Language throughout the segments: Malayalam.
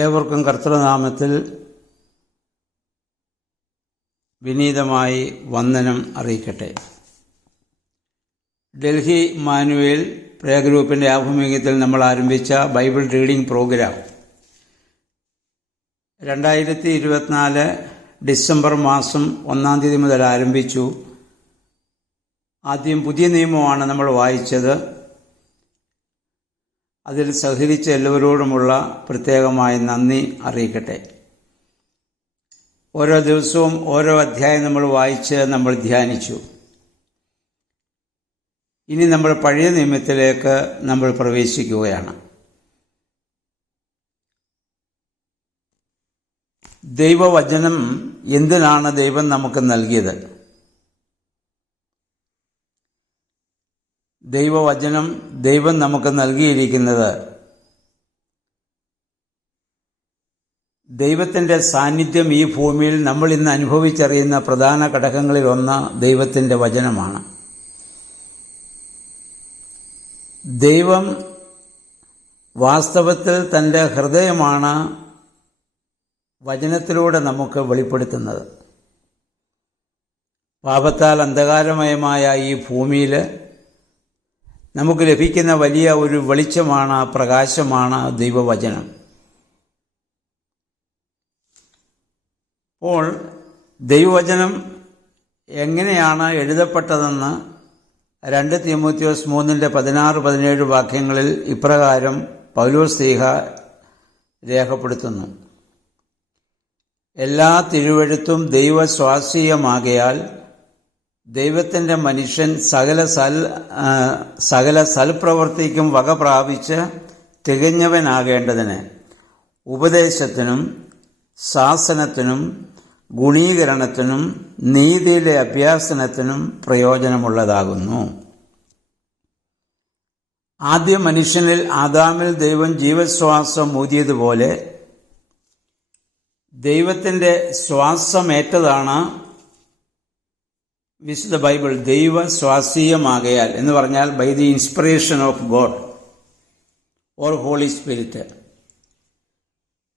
ഏവർക്കും കർത്തൃനാമത്തിൽ വിനീതമായി വന്ദനം അറിയിക്കട്ടെ. ഡൽഹി മാനുവേൽ പ്രേ ഗ്രൂപ്പിൻ്റെ ആഭിമുഖ്യത്തിൽ നമ്മൾ ആരംഭിച്ച ബൈബിൾ റീഡിംഗ് പ്രോഗ്രാം 2024 ഡിസംബർ മാസം 1-ാം തീയതി മുതൽ ആരംഭിച്ചു. ആദ്യം പുതിയ നിയമമാണ് നമ്മൾ വായിച്ചത്. അതിൽ സഹകരിച്ച എല്ലാവരോടുമുള്ള പ്രത്യേകമായ നന്ദി അറിയിക്കട്ടെ. ഓരോ ദിവസവും ഓരോ അധ്യായം നമ്മൾ വായിച്ച് നമ്മൾ ധ്യാനിച്ചു. ഇനി നമ്മൾ പഴയ നിയമത്തിലേക്ക് നമ്മൾ പ്രവേശിക്കുകയാണ്. ദൈവവചനം എന്തിനാണ് ദൈവം നമുക്ക് നൽകിയത്? ദൈവവചനം ദൈവം നമുക്ക് നൽകിയിരിക്കുന്നത് ദൈവത്തിൻ്റെ സാന്നിധ്യം ഈ ഭൂമിയിൽ നമ്മൾ ഇന്ന് അനുഭവിച്ചറിയുന്ന പ്രധാന ഘടകങ്ങളിലൊന്ന് ദൈവത്തിൻ്റെ വചനമാണ്. ദൈവം വാസ്തവത്തിൽ തൻ്റെ ഹൃദയമാണ് വചനത്തിലൂടെ നമുക്ക് വെളിപ്പെടുത്തുന്നത്. പാപത്താൽ അന്ധകാരമയമായ ഈ ഭൂമിയിൽ നമുക്ക് ലഭിക്കുന്ന വലിയ ഒരു വെളിച്ചമാണ്, പ്രകാശമാണ് ദൈവവചനം. അപ്പോൾ ദൈവവചനം എങ്ങനെയാണ് എഴുതപ്പെട്ടതെന്ന് 2 തീമോഥെയോസ് 3:16-17 വാക്യങ്ങളിൽ ഇപ്രകാരം പൗലോസ് ശ്ലീഹ രേഖപ്പെടുത്തുന്നു: എല്ലാ തിരുവെഴുത്തും ദൈവസ്വാസീയമാകയാൽ ദൈവത്തിൻ്റെ മനുഷ്യൻ സകല സൽപ്രവൃത്തിക്കും വക പ്രാപിച്ച് തികഞ്ഞവനാകേണ്ടതിന് ഉപദേശത്തിനും ശാസനത്തിനും ഗുണീകരണത്തിനും നീതിയിലെ അഭ്യാസനത്തിനും പ്രയോജനമുള്ളതാകുന്നു. ആദ്യ മനുഷ്യനിൽ ആദാമിൽ ദൈവം ജീവശ്വാസം ഊതിയതുപോലെ ദൈവത്തിൻ്റെ ശ്വാസമേറ്റതാണ് വിശുദ്ധ ബൈബിൾ. ദൈവസ്വാസീയമാകയാൽ എന്ന് പറഞ്ഞാൽ by the inspiration of God or Holy Spirit.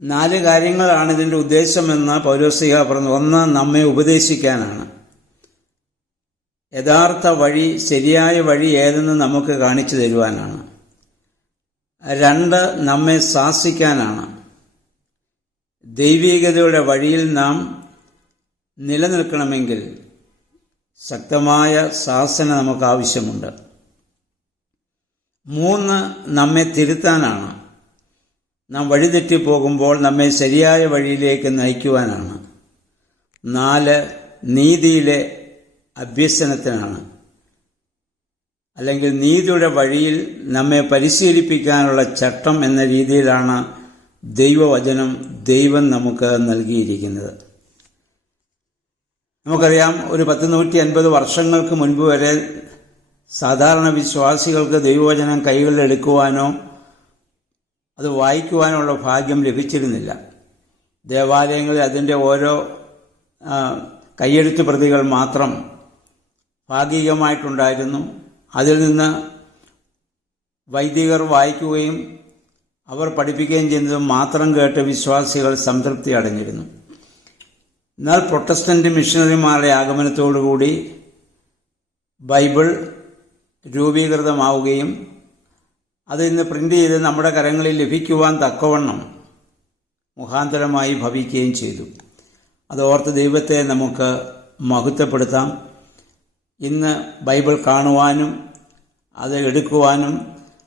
4 കാര്യങ്ങളാണ് ഇതിൻ്റെ ഉദ്ദേശമെന്ന് പൗലോസ് ശ്ലീഹ പറഞ്ഞു. 1, നമ്മെ ഉപദേശിക്കാനാണ്. യഥാർത്ഥ വഴി, ശരിയായ വഴി ഏതെന്ന് നമുക്ക് കാണിച്ചു തരുവാനാണ്. 2, നമ്മെ ശാസിക്കാനാണ്. ദൈവികതയുടെ വഴിയിൽ നാം നിലനിൽക്കണമെങ്കിൽ ശക്തമായ ശാസന നമുക്ക് ആവശ്യമുണ്ട്. 3, നമ്മെ തിരുത്താനാണ്. നാം വഴിതെറ്റിപ്പോകുമ്പോൾ നമ്മെ ശരിയായ വഴിയിലേക്ക് നയിക്കുവാനാണ്. 4, നീതിയിലെ അഭ്യസനത്തിനാണ്, അല്ലെങ്കിൽ നീതിയുടെ വഴിയിൽ നമ്മെ പരിശീലിപ്പിക്കാനുള്ള ചട്ടം എന്ന രീതിയിലാണ് ദൈവവചനം ദൈവം നമുക്ക് നൽകിയിരിക്കുന്നത്. നമുക്കറിയാം, ഒരു 150 വർഷങ്ങൾക്ക് മുൻപ് വരെ സാധാരണ വിശ്വാസികൾക്ക് ദൈവവചനം കൈകളിൽ എടുക്കുവാനോ അത് വായിക്കുവാനോ ഉള്ള ഭാഗ്യം ലഭിച്ചിരുന്നില്ല. ദേവാലയങ്ങളിൽ അതിൻ്റെ ഓരോ കയ്യെഴുത്ത് പ്രതികൾ മാത്രം ഭാഗികമായിട്ടുണ്ടായിരുന്നു. അതിൽ നിന്ന് വൈദികർ വായിക്കുകയും അവർ പഠിപ്പിക്കുകയും ചെയ്യുന്നത് മാത്രം കേട്ട് വിശ്വാസികൾ സംതൃപ്തി അടഞ്ഞിരുന്നു. എന്നാൽ പ്രൊട്ടസ്റ്റന്റ് മിഷണറിമാരുടെ ആഗമനത്തോടുകൂടി ബൈബിൾ രൂപീകൃതമാവുകയും അത് ഇന്ന് പ്രിന്റ് ചെയ്ത് നമ്മുടെ കരങ്ങളിൽ ലഭിക്കുവാൻ തക്കവണ്ണം മുഖാന്തരമായി ഭവിക്കുകയും ചെയ്തു. അതോർത്ത് ദൈവത്തെ നമുക്ക് മഹത്വപ്പെടുത്താം. ഇന്ന് ബൈബിൾ കാണുവാനും അത് എടുക്കുവാനും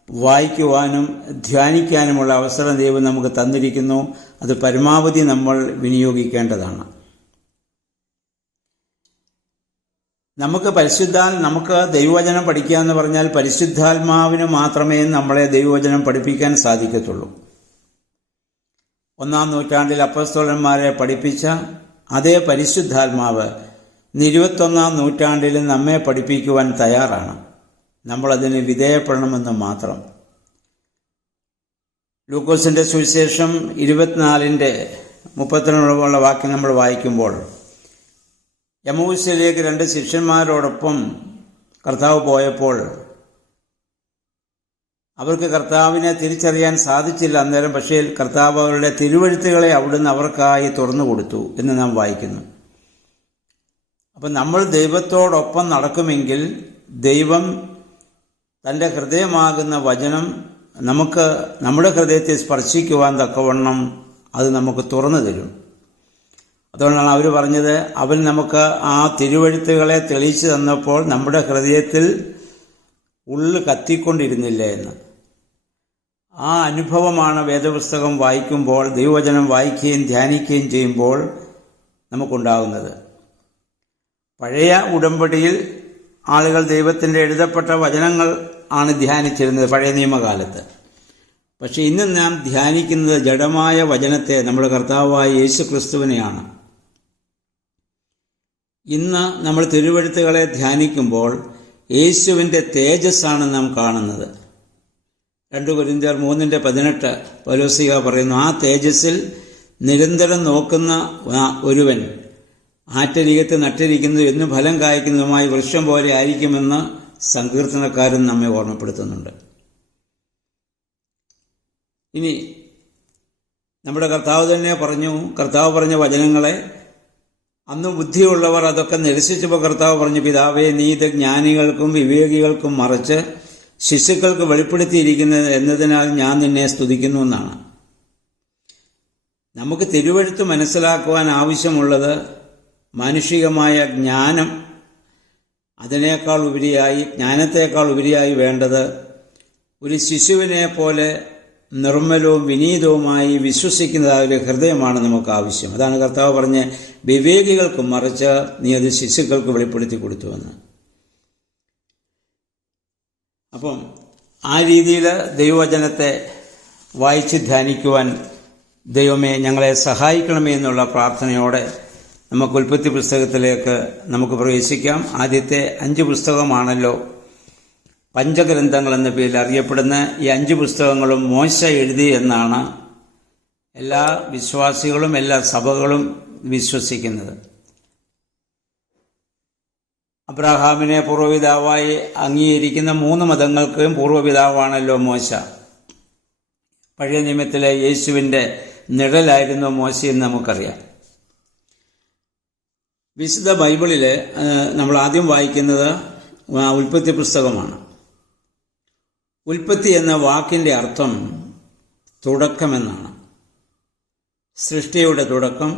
വായിക്കുവാനും ധ്യാനിക്കാനുമുള്ള അവസരം ദൈവം നമുക്ക് തന്നിരിക്കുന്നു. അത് പരമാവധി നമ്മൾ വിനിയോഗിക്കേണ്ടതാണ്. നമുക്ക് ദൈവവചനം പഠിക്കുക എന്ന് പറഞ്ഞാൽ പരിശുദ്ധാത്മാവിന് മാത്രമേ നമ്മളെ ദൈവവചനം പഠിപ്പിക്കാൻ സാധിക്കത്തുള്ളൂ. 1-ാം നൂറ്റാണ്ടിൽ അപ്പോസ്തലന്മാരെ പഠിപ്പിച്ച അതേ പരിശുദ്ധാത്മാവ് 21-ാം നൂറ്റാണ്ടിൽ നമ്മെ പഠിപ്പിക്കുവാൻ തയ്യാറാണ്. നമ്മളതിന് വിധേയപ്പെടണമെന്ന് മാത്രം. ലൂക്കോസിന്റെ സുവിശേഷം 24:32 വാക്യം നമ്മൾ വായിക്കുമ്പോൾ, എമ്മൂസിലേക്ക് 2 ശിഷ്യന്മാരോടൊപ്പം കർത്താവ് പോയപ്പോൾ അവർക്ക് കർത്താവിനെ തിരിച്ചറിയാൻ സാധിച്ചില്ല അന്നേരം. പക്ഷേ കർത്താവ് അവരുടെ തിരുവെഴുത്തുകളെ അവിടുന്ന് അവർക്കായി തുറന്നു കൊടുത്തു എന്ന് നാം വായിക്കുന്നു. അപ്പം നമ്മൾ ദൈവത്തോടൊപ്പം നടക്കുമെങ്കിൽ ദൈവം തൻ്റെ ഹൃദയമാകുന്ന വചനം നമുക്ക് നമ്മുടെ ഹൃദയത്തെ സ്പർശിക്കുവാൻ തക്കവണ്ണം അത് നമുക്ക് തുറന്നു തരും. അതുകൊണ്ടാണ് അവർ പറഞ്ഞത്, അവൻ നമുക്ക് ആ തിരുവെഴുത്തുകളെ തെളിയിച്ചു തന്നപ്പോൾ നമ്മുടെ ഹൃദയത്തിൽ ഉള്ളു കത്തിക്കൊണ്ടിരുന്നില്ല എന്ന്. ആ അനുഭവമാണ് വേദപുസ്തകം വായിക്കുമ്പോൾ, ദൈവവചനം വായിക്കുകയും ധ്യാനിക്കുകയും ചെയ്യുമ്പോൾ നമുക്കുണ്ടാകുന്നത്. പഴയ ഉടമ്പടിയിൽ ആളുകൾ ദൈവത്തിൻ്റെ എഴുതപ്പെട്ട വചനങ്ങൾ ആണ് ധ്യാനിച്ചിരുന്നത് പഴയ നിയമകാലത്ത്. പക്ഷെ ഇന്ന് നാം ധ്യാനിക്കുന്നത് ജഡമായ വചനത്തെ, നമ്മുടെ കർത്താവായ യേശു ക്രിസ്തുവിനെയാണ്. ഇന്ന് നമ്മൾ തിരുവെഴുത്തുകളെ ധ്യാനിക്കുമ്പോൾ യേശുവിൻ്റെ തേജസ്സാണ് നാം കാണുന്നത്. 2 കൊരിന്ത്യർ 3:18 പൗലോസ്ലീഹ പറയുന്നു, ആ തേജസ്സിൽ നിരന്തരം നോക്കുന്ന ഒരുവൻ ആറ്റരികത്ത് നട്ടിരിക്കുന്നു എന്നും ഫലം കായ്ക്കുന്നതുമായി വൃക്ഷം പോലെ ആയിരിക്കുമെന്ന് സങ്കീർത്തനക്കാരൻ നമ്മെ ഓർമ്മപ്പെടുത്തുന്നുണ്ട്. ഇനി നമ്മുടെ കർത്താവ് തന്നെ പറഞ്ഞു, കർത്താവ് പറഞ്ഞ വചനങ്ങളെ അന്ന് ബുദ്ധിയുള്ളവർ അതൊക്കെ നിരസിച്ചപ്പോൾ കർത്താവ് പറഞ്ഞു, പിതാവേ, നീ ഇത് ജ്ഞാനികൾക്കും വിവേകികൾക്കും മറച്ച് ശിശുക്കൾക്ക് വെളിപ്പെടുത്തിയിരിക്കുന്നത് എന്നതിനാൽ ഞാൻ നിന്നെ സ്തുതിക്കുന്നു എന്നാണ്. നമുക്ക് തിരുവെഴുത്ത് മനസ്സിലാക്കുവാൻ ആവശ്യമുള്ളത് മാനുഷികമായ ജ്ഞാനം. അതിനേക്കാൾ ഉപരിയായി, ജ്ഞാനത്തേക്കാൾ ഉപരിയായി വേണ്ടത് ഒരു ശിശുവിനെ പോലെ നിർമ്മലവും വിനീതവുമായി വിശ്വസിക്കുന്നതായ ഒരു ഹൃദയമാണ് നമുക്ക് ആവശ്യം. അതാണ് കർത്താവ് പറഞ്ഞ്, വിവേകികൾക്ക് മറിച്ച് നീ അത് ശിശുക്കൾക്ക് വെളിപ്പെടുത്തി കൊടുത്തുവെന്ന്. അപ്പം ആ രീതിയിൽ ദൈവവചനത്തെ വായിച്ച് ധ്യാനിക്കുവാൻ ദൈവമേ ഞങ്ങളെ സഹായിക്കണമേ എന്നുള്ള പ്രാർത്ഥനയോടെ നമുക്ക് ഉൽപ്പത്തി പുസ്തകത്തിലേക്ക് നമുക്ക് പ്രവേശിക്കാം. ആദ്യത്തെ 5 പുസ്തകമാണല്ലോ പഞ്ചഗ്രന്ഥങ്ങൾ എന്ന പേരിൽ അറിയപ്പെടുന്ന. ഈ 5 പുസ്തകങ്ങളും മോശ എഴുതി എന്നാണ് എല്ലാ വിശ്വാസികളും എല്ലാ സഭകളും വിശ്വസിക്കുന്നത്. അബ്രഹാമിനെ പൂർവ്വപിതാവായി അംഗീകരിക്കുന്ന 3 മതങ്ങൾക്കും പൂർവ്വപിതാവാണല്ലോ മോശ. പഴയ നിയമത്തിലെ യേശുവിൻ്റെ നിഴലായിരുന്നു മോശയെന്ന് നമുക്കറിയാം. വിശുദ്ധ ബൈബിളിൽ നമ്മൾ ആദ്യം വായിക്കുന്നത് ഉൽപ്പത്തി പുസ്തകമാണ്. ഉൽപ്പത്തി എന്ന വാക്കിൻ്റെ അർത്ഥം തുടക്കമെന്നാണ്. സൃഷ്ടിയുടെ തുടക്കം,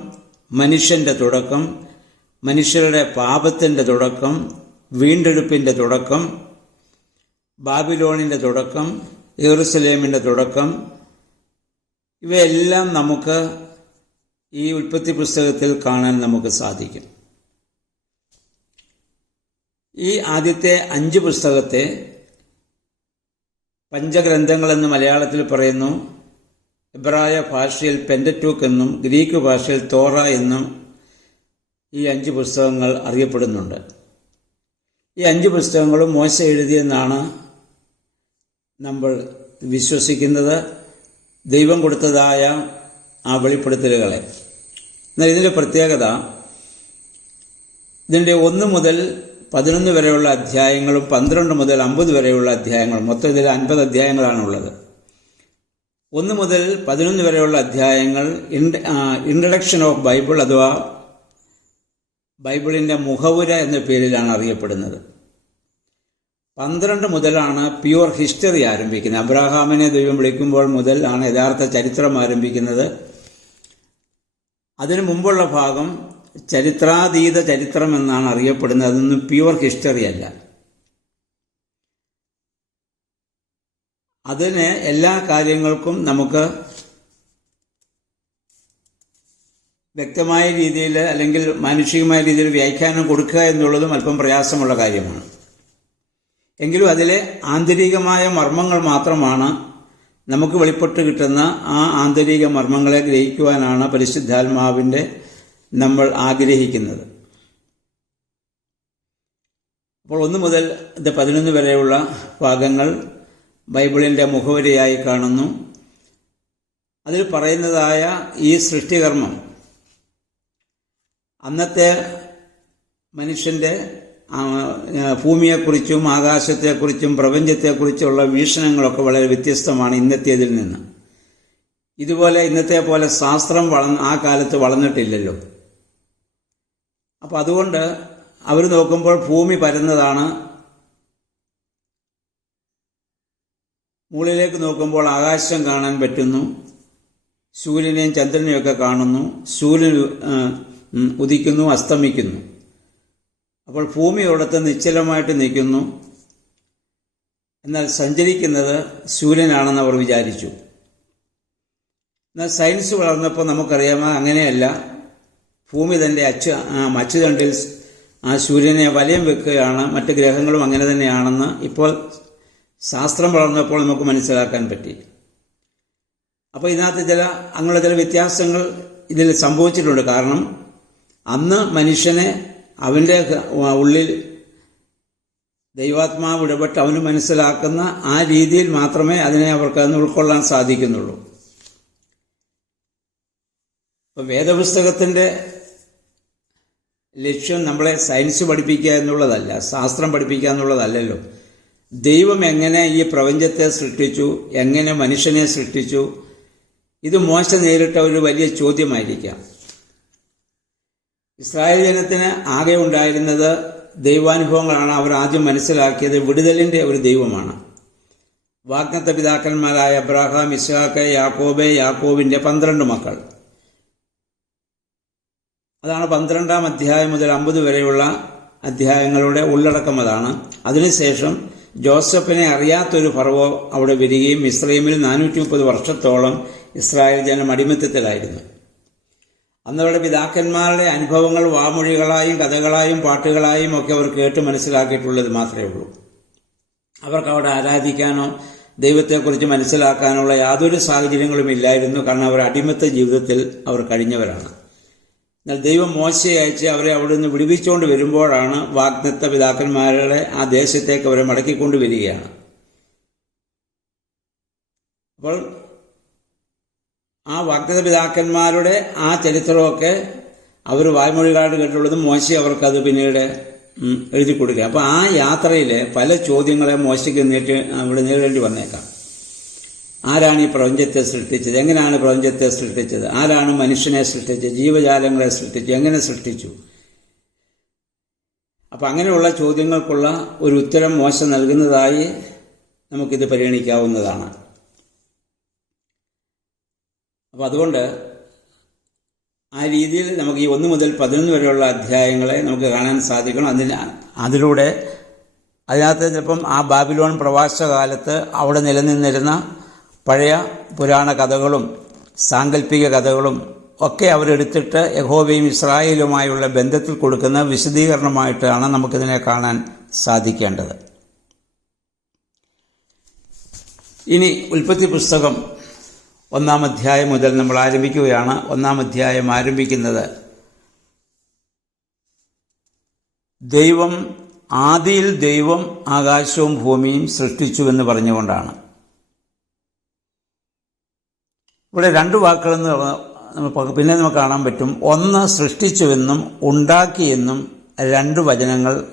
മനുഷ്യൻ്റെ തുടക്കം, മനുഷ്യരുടെ പാപത്തിൻ്റെ തുടക്കം, വീണ്ടെടുപ്പിൻ്റെ തുടക്കം, ബാബിലോണിൻ്റെ തുടക്കം, യെരുസലേമിൻ്റെ തുടക്കം, ഇവയെല്ലാം നമുക്ക് ഈ ഉൽപ്പത്തി പുസ്തകത്തിൽ കാണാൻ നമുക്ക് സാധിക്കും. ഈ ആദ്യത്തെ 5 പുസ്തകത്തെ പഞ്ചഗ്രന്ഥങ്ങളെന്ന് മലയാളത്തിൽ പറയുന്നു. എബ്രായ ഭാഷയിൽ പെന്ററ്റ്യൂക്ക് എന്നും ഗ്രീക്ക് ഭാഷയിൽ തോറ എന്നും ഈ 5 പുസ്തകങ്ങൾ അറിയപ്പെടുന്നുണ്ട്. ഈ 5 പുസ്തകങ്ങളും മോശ എഴുതിയെന്നാണ് നമ്മൾ വിശ്വസിക്കുന്നത്, ദൈവം കൊടുത്തതായ ആ വെളിപ്പെടുത്തലുകളെ. എന്നാൽ ഇതിൻ്റെ പ്രത്യേകത, ഇതിൻ്റെ 1 മുതൽ 11 വരെയുള്ള അധ്യായങ്ങളും 12 മുതൽ 50 വരെയുള്ള അധ്യായങ്ങളും, മൊത്തം ഇതിൽ 50 അധ്യായങ്ങളാണുള്ളത്. 1 മുതൽ 11 വരെയുള്ള അധ്യായങ്ങൾ ഇൻട്രഡക്ഷൻ ഓഫ് ബൈബിൾ അഥവാ ബൈബിളിൻ്റെ മുഖവുര എന്ന പേരിലാണ് അറിയപ്പെടുന്നത്. 12 മുതലാണ് പ്യുവർ ഹിസ്റ്ററി ആരംഭിക്കുന്നത്. അബ്രഹാമിനെ ദൈവം വിളിക്കുമ്പോൾ മുതൽ ആണ് യഥാർത്ഥ ചരിത്രം ആരംഭിക്കുന്നത്. അതിനു മുമ്പുള്ള ഭാഗം ചരിത്രാതീത ചരിത്രം എന്നാണ് അറിയപ്പെടുന്നത്. അതൊന്നും പ്യുവർ ഹിസ്റ്ററി അല്ല. അതിന് എല്ലാ കാര്യങ്ങൾക്കും നമുക്ക് വ്യക്തമായ രീതിയിൽ അല്ലെങ്കിൽ മാനുഷികമായ രീതിയിൽ വ്യാഖ്യാനം കൊടുക്കുക എന്നുള്ളതും അല്പം പ്രയാസമുള്ള കാര്യമാണ്. എങ്കിലും അതിലെ ആന്തരികമായ മർമ്മങ്ങൾ മാത്രമാണ് നമുക്ക് വെളിപ്പെട്ട് കിട്ടുന്ന. ആ ആന്തരിക മർമ്മങ്ങളെ ഗ്രഹിക്കുവാനാണ് പരിശുദ്ധാത്മാവിൻ്റെ നമ്മൾ ആഗ്രഹിക്കുന്നത്. അപ്പോൾ 1 മുതൽ 11 വരെയുള്ള ഭാഗങ്ങൾ ബൈബിളിൻ്റെ മുഖവരിയായി കാണുന്നു. അതിൽ പറയുന്നതായ ഈ സൃഷ്ടികർമ്മം അന്നത്തെ മനുഷ്യൻ്റെ ഭൂമിയെക്കുറിച്ചും ആകാശത്തെക്കുറിച്ചും പ്രപഞ്ചത്തെക്കുറിച്ചുള്ള വീക്ഷണങ്ങളൊക്കെ വളരെ വ്യത്യസ്തമാണ് ഇന്നത്തേതിൽ നിന്ന്. ഇതുപോലെ ഇന്നത്തെ പോലെ ശാസ്ത്രം ആ കാലത്ത് വളർന്നിട്ടില്ലല്ലോ. അപ്പം അതുകൊണ്ട് അവർ നോക്കുമ്പോൾ ഭൂമി പരന്നതാണ്, മുകളിലേക്ക് നോക്കുമ്പോൾ ആകാശം കാണാൻ പറ്റുന്നു, സൂര്യനെയും ചന്ദ്രനെയൊക്കെ കാണുന്നു, സൂര്യൻ ഉദിക്കുന്നു അസ്തമിക്കുന്നു. അപ്പോൾ ഭൂമി അവിടുത്തെ നിശ്ചലമായിട്ട് നിൽക്കുന്നു, എന്നാൽ സഞ്ചരിക്കുന്നത് സൂര്യനാണെന്ന് അവർ വിചാരിച്ചു. എന്നാൽ സയൻസ് വളർന്നപ്പോൾ നമുക്കറിയാം അങ്ങനെയല്ല. ഭൂമി തൻ്റെ അച്ചുതണ്ടിൽ ആ സൂര്യനെ വലയം വെക്കുകയാണ്, മറ്റ് ഗ്രഹങ്ങളും അങ്ങനെ തന്നെയാണെന്ന് ഇപ്പോൾ ശാസ്ത്രം വളർന്നപ്പോൾ നമുക്ക് മനസ്സിലാക്കാൻ പറ്റി. അപ്പോൾ ഇതിനകത്ത് അങ്ങനെയുള്ള ചില വ്യത്യാസങ്ങൾ ഇതിൽ സംഭവിച്ചിട്ടുണ്ട്. കാരണം അന്ന് മനുഷ്യനെ അവൻ്റെ ഉള്ളിൽ ദൈവാത്മാവ് ഇടപെട്ട് അവന് മനസ്സിലാക്കുന്ന ആ രീതിയിൽ മാത്രമേ അതിനെ അവർക്ക് അന്ന് ഉൾക്കൊള്ളാൻ സാധിക്കുന്നുള്ളൂ. ഇപ്പം വേദപുസ്തകത്തിൻ്റെ ലക്ഷ്യം നമ്മളെ സയൻസ് പഠിപ്പിക്കുക എന്നുള്ളതല്ല, ശാസ്ത്രം പഠിപ്പിക്കുക എന്നുള്ളതല്ലല്ലോ. ദൈവം എങ്ങനെ ഈ പ്രപഞ്ചത്തെ സൃഷ്ടിച്ചു, എങ്ങനെ മനുഷ്യനെ സൃഷ്ടിച്ചു, ഇത് മോശ നേരിട്ട ഒരു വലിയ ചോദ്യമായിരിക്കാം. ഇസ്രായേൽ ജനത്തിന് ആകെ ഉണ്ടായിരുന്നത് ദൈവാനുഭവങ്ങളാണ്. അവർ ആദ്യം മനസ്സിലാക്കിയത് വിടുതലിൻ്റെ ഒരു ദൈവമാണ്. വാഗ്ദത്ത പിതാക്കന്മാരായ അബ്രഹാം, ഇസ്ഹാക്ക്, യാക്കോബ്, യാക്കോബിൻ്റെ 12 മക്കൾ. അതാണ് 12-ാം അധ്യായം മുതൽ 50 വരെയുള്ള അധ്യായങ്ങളുടെ ഉള്ളടക്കം. അതാണ്. അതിനുശേഷം ജോസഫിനെ അറിയാത്തൊരു ഫറവോ അവിടെ വരികയും മിസ്രൈമിൽ 430 വർഷത്തോളം ഇസ്രായേൽ ജനം അടിമത്തത്തിലായിരുന്നു. അന്നവരുടെ പിതാക്കന്മാരുടെ അനുഭവങ്ങൾ വാമൊഴികളായും കഥകളായും പാട്ടുകളായും ഒക്കെ അവർ കേട്ട് മനസ്സിലാക്കിയിട്ടുള്ളത് മാത്രമേ ഉള്ളൂ. അവർക്ക് അവിടെ ആരാധിക്കാനോ ദൈവത്തെക്കുറിച്ച് മനസ്സിലാക്കാനുള്ള യാതൊരു സാഹചര്യങ്ങളും ഇല്ലായിരുന്നു. കാരണം അവർ അടിമത്ത ജീവിതത്തിൽ അവർ കഴിഞ്ഞവരാണ്. എന്നാൽ ദൈവം മോശയെ അയച്ച് അവരെ അവിടെ നിന്ന് വിടുവിച്ചുകൊണ്ട് വരുമ്പോഴാണ് വാഗ്ദത്ത പിതാക്കന്മാരുടെ ആ ദേശത്തേക്ക് അവരെ മടക്കിക്കൊണ്ടുവരികയാണ്. അപ്പോൾ ആ വാഗ്ദത്ത പിതാക്കന്മാരുടെ ആ ചരിത്രമൊക്കെ അവർ വായ്മൊഴികളായിട്ട് കേട്ടുള്ളത് മോശെ അവർക്കത് പിന്നീട് എഴുതി കൊടുക്കുക. അപ്പോൾ ആ യാത്രയിൽ പല ചോദ്യങ്ങളെ മോശയ്ക്ക് അവിടെ നേരിടേണ്ടി വന്നേക്കാം. ആരാണ് ഈ പ്രപഞ്ചത്തെ സൃഷ്ടിച്ചത്? എങ്ങനെയാണ് പ്രപഞ്ചത്തെ സൃഷ്ടിച്ചത്? ആരാണ് മനുഷ്യനെ സൃഷ്ടിച്ചത്? ജീവജാലങ്ങളെ സൃഷ്ടിച്ചു? എങ്ങനെ സൃഷ്ടിച്ചു? അപ്പം അങ്ങനെയുള്ള ചോദ്യങ്ങൾക്കുള്ള ഒരു ഉത്തരം മോശ നൽകുന്നതായി നമുക്കിത് പരിഗണിക്കാവുന്നതാണ്. അപ്പം അതുകൊണ്ട് ആ രീതിയിൽ നമുക്ക് ഈ 1 മുതൽ 11 വരെയുള്ള അധ്യായങ്ങളെ നമുക്ക് കാണാൻ സാധിക്കണം. അതിലൂടെ അതിനകത്ത് ചിലപ്പം ആ ബാബിലോൺ പ്രവാസകാലത്ത് അവിടെ നിലനിന്നിരുന്ന പഴയ പുരാണ കഥകളും സാങ്കല്പിക കഥകളും ഒക്കെ അവരെടുത്തിട്ട് യഹോവയും ഇസ്രായേലുമായുള്ള ബന്ധത്തിൽ കൊടുക്കുന്ന വിശദീകരണമായിട്ടാണ് നമുക്കിതിനെ കാണാൻ സാധിക്കേണ്ടത്. ഇനി ഉൽപ്പത്തി പുസ്തകം 1-ാം അധ്യായം മുതൽ നമ്മൾ ആരംഭിക്കുകയാണ്. 1-ാം അധ്യായം ആരംഭിക്കുന്നത് ആദിയിൽ ദൈവം ആകാശവും ഭൂമിയും സൃഷ്ടിച്ചുവെന്ന് പറഞ്ഞുകൊണ്ടാണ്. ഇവിടെ 2 വാക്കുകളെന്ന് പിന്നെ നമുക്ക് കാണാൻ പറ്റും. ഒന്ന് സൃഷ്ടിച്ചുവെന്നും ഉണ്ടാക്കിയെന്നും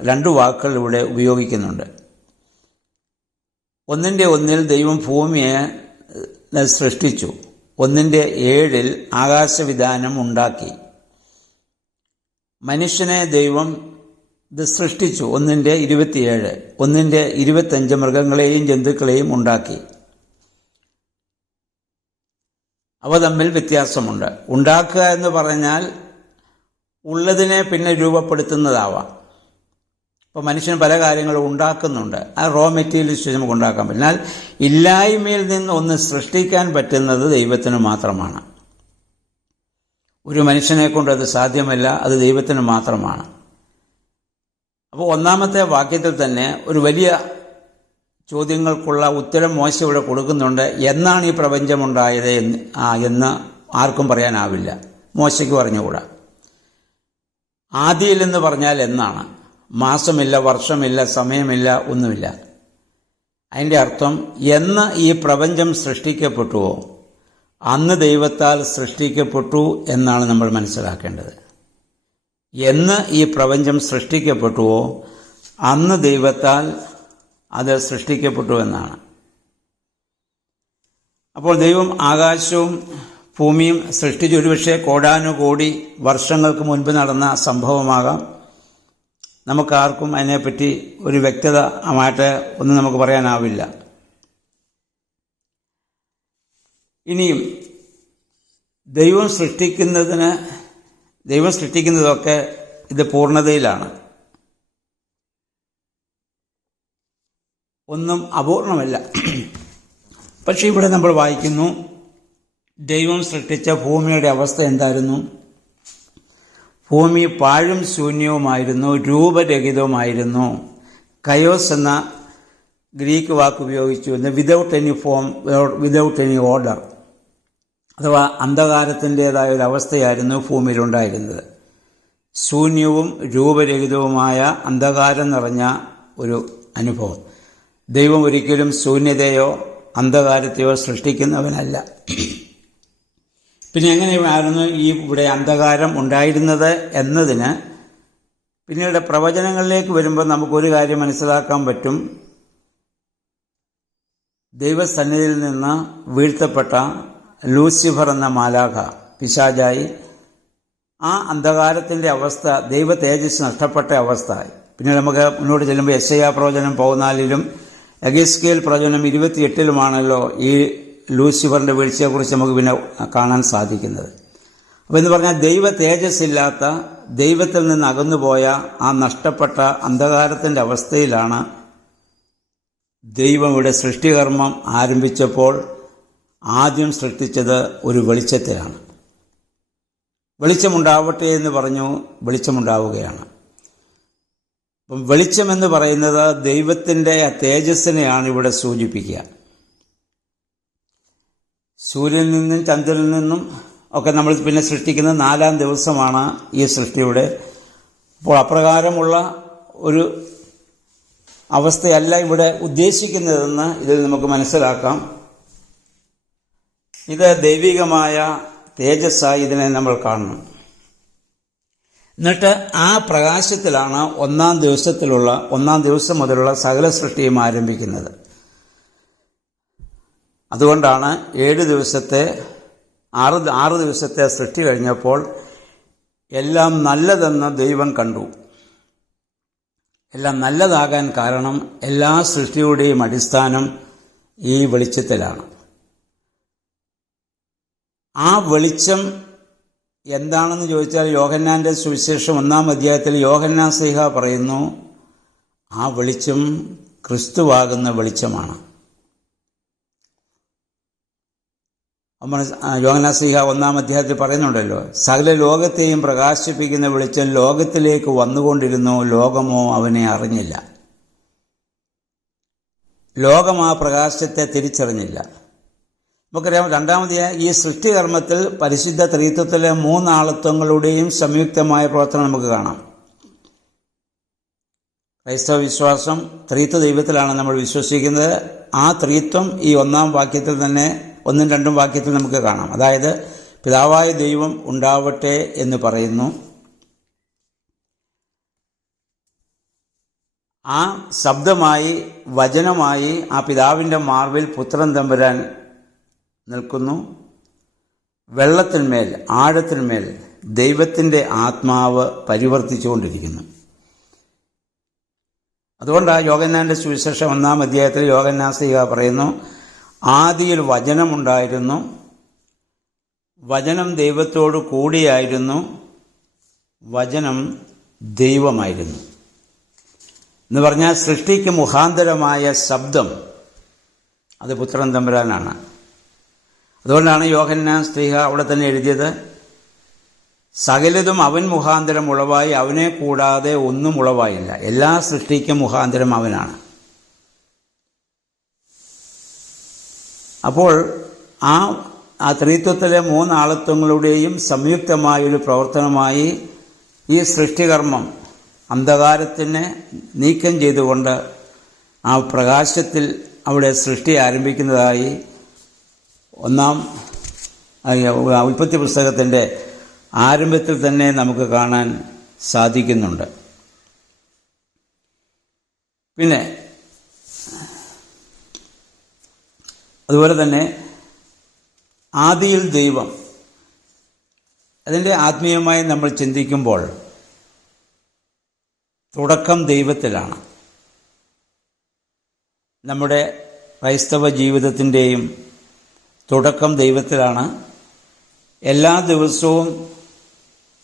2 വാക്കുകൾ ഇവിടെ ഉപയോഗിക്കുന്നുണ്ട്. ഒന്നിൽ ദൈവം ഭൂമിയെ സൃഷ്ടിച്ചു, 1:7 ആകാശവിധാനം ഉണ്ടാക്കി. മനുഷ്യനെ ദൈവം ഇത് സൃഷ്ടിച്ചു, 1:27 1:25 മൃഗങ്ങളെയും ജന്തുക്കളെയും ഉണ്ടാക്കി. അവ തമ്മിൽ വ്യത്യാസമുണ്ട്. ഉണ്ടാക്കുക എന്ന് പറഞ്ഞാൽ ഉള്ളതിനെ പിന്നെ രൂപപ്പെടുത്തുന്നതാവാം. ഇപ്പോൾ മനുഷ്യൻ പല കാര്യങ്ങളും ഉണ്ടാക്കുന്നുണ്ട്. ആ റോ മെറ്റീരിയൽസ് നമുക്ക് ഉണ്ടാക്കാൻ പറ്റും. എന്നാൽ ഇല്ലായ്മയിൽ നിന്ന് ഒന്ന് സൃഷ്ടിക്കാൻ പറ്റുന്നത് ദൈവത്തിന് മാത്രമാണ്. ഒരു മനുഷ്യനെ കൊണ്ട് അത് സാധ്യമല്ല, അത് ദൈവത്തിന് മാത്രമാണ്. അപ്പോൾ 1-ാമത്തെ വാക്യത്തിൽ തന്നെ ഒരു വലിയ ചോദ്യങ്ങൾക്കുള്ള ഉത്തരം മോശ ഇവിടെ കൊടുക്കുന്നുണ്ട്. എന്നാണ് ഈ പ്രപഞ്ചമുണ്ടായത് എന്ന് ആർക്കും പറയാനാവില്ല, മോശയ്ക്ക് പറഞ്ഞുകൂടാ. ആദിയിൽ എന്ന് പറഞ്ഞാൽ എന്നാണ്. മാസമില്ല, വർഷമില്ല, സമയമില്ല, ഒന്നുമില്ല. അതിൻ്റെ അർത്ഥം എന്ന് ഈ പ്രപഞ്ചം സൃഷ്ടിക്കപ്പെട്ടുവോ അന്ന് ദൈവത്താൽ സൃഷ്ടിക്കപ്പെട്ടു എന്നാണ് നമ്മൾ മനസ്സിലാക്കേണ്ടത്. എന്ന് ഈ പ്രപഞ്ചം സൃഷ്ടിക്കപ്പെട്ടുവോ അന്ന് ദൈവത്താൽ അത് സൃഷ്ടിക്കപ്പെട്ടു എന്നാണ്. അപ്പോൾ ദൈവം ആകാശവും ഭൂമിയും സൃഷ്ടിച്ച് ഒരുപക്ഷെ കോടാനുകോടി വർഷങ്ങൾക്ക് മുൻപ് നടന്ന സംഭവമാകാം. നമുക്കാർക്കും അതിനെപ്പറ്റി ഒരു വ്യക്തമായിട്ട് ഒന്നും നമുക്ക് പറയാനാവില്ല. ഇനിയും ദൈവം സൃഷ്ടിക്കുന്നതൊക്കെ ഇത് പൂർണ്ണതയിലാണ്. ഒന്നും അപൂർണമല്ല. പക്ഷെ ഇവിടെ നമ്മൾ വായിക്കുന്നു, ദൈവം സൃഷ്ടിച്ച ഭൂമിയുടെ അവസ്ഥ എന്തായിരുന്നു? ഭൂമി പാഴും ശൂന്യവുമായിരുന്നു, രൂപരഹിതവുമായിരുന്നു. കയോസ് എന്ന ഗ്രീക്ക് വാക്ക് ഉപയോഗിച്ചു, without any form, without any order, അഥവാ അന്ധകാരത്തിൻ്റെതായ ഒരു അവസ്ഥയായിരുന്നു ഭൂമിയിലുണ്ടായിരുന്നത്. ശൂന്യവും രൂപരഹിതവുമായ അന്ധകാരം നിറഞ്ഞ ഒരു അനുഭവം. ദൈവം ഒരിക്കലും ശൂന്യതയോ അന്ധകാരത്തെയോ സൃഷ്ടിക്കുന്നവനല്ല. പിന്നെ എങ്ങനെയായിരുന്നു ഇവിടെ അന്ധകാരം ഉണ്ടായിരുന്നത് എന്നതിന് പിന്നീട് പ്രവചനങ്ങളിലേക്ക് വരുമ്പോൾ നമുക്കൊരു കാര്യം മനസ്സിലാക്കാൻ പറ്റും. ദൈവസന്നിധിയിൽ നിന്ന് വീഴ്ത്തപ്പെട്ട ലൂസിഫർ എന്ന മാലാഖ, പിശാചായി, ആ അന്ധകാരത്തിൻ്റെ അവസ്ഥ, ദൈവ തേജസ് നഷ്ടപ്പെട്ട അവസ്ഥ. പിന്നെ നമുക്ക് മുന്നോട്ട് ചെല്ലുമ്പോൾ യെശയ്യാ പ്രവചനം 14-ലും എഗെസ്കേൽ പ്രവചനം 28-ലുമാണല്ലോ ഈ ലൂസിഫറിൻ്റെ വീഴ്ചയെക്കുറിച്ച് നമുക്ക് പിന്നെ കാണാൻ സാധിക്കുന്നത്. അപ്പോൾ എന്ന് പറഞ്ഞാൽ ദൈവ തേജസ്സില്ലാത്ത, ദൈവത്തിൽ നിന്ന് അകന്നുപോയ ആ നഷ്ടപ്പെട്ട അന്ധകാരത്തിൻ്റെ അവസ്ഥയിലാണ് ദൈവം ഇവിടെ സൃഷ്ടികർമ്മം ആരംഭിച്ചപ്പോൾ ആദ്യം സൃഷ്ടിച്ചത് ഒരു വെളിച്ചത്തിലാണ്. വെളിച്ചമുണ്ടാവട്ടെ എന്ന് പറഞ്ഞു, വെളിച്ചമുണ്ടാവുകയാണ്. അപ്പം വെളിച്ചമെന്ന് പറയുന്നത് ദൈവത്തിൻ്റെ ആ തേജസ്സിനെയാണ് ഇവിടെ സൂചിപ്പിക്കുക. സൂര്യനിൽ നിന്നും ചന്ദ്രനിൽ നിന്നും ഒക്കെ നമ്മൾ പിന്നെ സൃഷ്ടിക്കുന്ന 4-ാം ദിവസമാണ് ഈ സൃഷ്ടിയുടെ. അപ്പോൾ അപ്രകാരമുള്ള ഒരു അവസ്ഥയല്ല ഇവിടെ ഉദ്ദേശിക്കുന്നതെന്ന് ഇതിൽ നമുക്ക് മനസ്സിലാക്കാം. ഇത് ദൈവികമായ തേജസ്സായി ഇതിനെ നമ്മൾ കാണണം. എന്നിട്ട് ആ പ്രകാശത്തിലാണ് 1-ാം ദിവസം മുതലുള്ള സകല സൃഷ്ടിയും ആരംഭിക്കുന്നത്. അതുകൊണ്ടാണ് 6 ദിവസത്തെ സൃഷ്ടി കഴിഞ്ഞപ്പോൾ എല്ലാം നല്ലതെന്ന് ദൈവം കണ്ടു. എല്ലാം നല്ലതാകാൻ കാരണം എല്ലാ സൃഷ്ടിയുടെയും അടിസ്ഥാനം ഈ വെളിച്ചത്തിലാണ്. ആ വെളിച്ചം എന്താണെന്ന് ചോദിച്ചാൽ യോഹന്നാൻ്റെ സുവിശേഷം 1-ാം അധ്യായത്തിൽ യോഹന്നാൻ ശ്ലീഹ പറയുന്നു, ആ വെളിച്ചം ക്രിസ്തുവാകുന്ന വെളിച്ചമാണ്. യോഹന്നാൻ ശ്ലീഹ 1-ാം അധ്യായത്തിൽ പറയുന്നുണ്ടല്ലോ, സകല ലോകത്തെയും പ്രകാശിപ്പിക്കുന്ന വെളിച്ചം ലോകത്തിലേക്ക് വന്നുകൊണ്ടിരുന്നു, ലോകമോ അവനെ അറിഞ്ഞില്ല. ലോകം ആ പ്രകാശത്തെ തിരിച്ചറിഞ്ഞില്ല. നമുക്കറിയാം, 2-ാമത് ഈ സൃഷ്ടികർമ്മത്തിൽ പരിശുദ്ധ ത്രിത്വത്തിലെ 3 ആളത്വങ്ങളുടെയും സംയുക്തമായ പ്രവർത്തനം നമുക്ക് കാണാം. ക്രൈസ്തവ വിശ്വാസം ത്രിത്വ ദൈവത്തിലാണ് നമ്മൾ വിശ്വസിക്കുന്നത്. ആ ത്രിത്വം ഈ 1-ാം വാക്യത്തിൽ തന്നെ 1-ഉം 2-ഉം വാക്യത്തിൽ നമുക്ക് കാണാം. അതായത് പിതാവായ ദൈവം ഉണ്ടാവട്ടെ എന്ന് പറയുന്നു. ആ ശബ്ദമായി, വചനമായി ആ പിതാവിൻ്റെ മാർവിൽ പുത്രൻ തമ്പുരാൻ നിൽക്കുന്നു. വെള്ളത്തിന്മേൽ, ആഴത്തിന്മേൽ ദൈവത്തിൻ്റെ ആത്മാവ് പരിവർത്തിച്ചുകൊണ്ടിരിക്കുന്നു. അതുകൊണ്ടാണ് യോഹന്നാൻ്റെ സുവിശേഷം 1-ാം അധ്യായത്തിൽ യോഹന്നാൻ ശ്ലീഹ പറയുന്നു, ആദിയിൽ വചനമുണ്ടായിരുന്നു, വചനം ദൈവത്തോടു കൂടിയായിരുന്നു, വചനം ദൈവമായിരുന്നു. എന്ന് പറഞ്ഞാൽ സൃഷ്ടിക്ക് മുഖാന്തരമായ ശബ്ദം അത് പുത്രൻ തമ്പുരാനാണ്. അതുകൊണ്ടാണ് യോഹന്നാൻ ശ്ലീഹ അവിടെ തന്നെ എഴുതിയത്, സകലതും അവൻ മുഖാന്തരം ഉളവായി, അവനെ കൂടാതെ ഒന്നും ഉളവായില്ല. എല്ലാ സൃഷ്ടിക്കും മുഖാന്തരം അവനാണ്. അപ്പോൾ ആ ത്രിത്വത്തിലെ 3 ആളത്വങ്ങളുടെയും സംയുക്തമായൊരു പ്രവർത്തനമായി ഈ സൃഷ്ടികർമ്മം അന്ധകാരത്തിനെ നീക്കം ചെയ്തുകൊണ്ട് ആ പ്രകാശത്തിൽ അവിടെ സൃഷ്ടി ആരംഭിക്കുന്നതായി 1-ാം ഉൽപ്പത്തി പുസ്തകത്തിൻ്റെ ആരംഭത്തിൽ തന്നെ നമുക്ക് കാണാൻ സാധിക്കുന്നുണ്ട്. പിന്നെ അതുപോലെ തന്നെ ആദിയിൽ ദൈവം, അതിൻ്റെ ആത്മീയമായി നമ്മൾ ചിന്തിക്കുമ്പോൾ തുടക്കം ദൈവത്തിലാണ്. നമ്മുടെ ക്രൈസ്തവ ജീവിതത്തിൻ്റെയും തുടക്കം ദൈവത്തിലാണ്. എല്ലാ ദിവസവും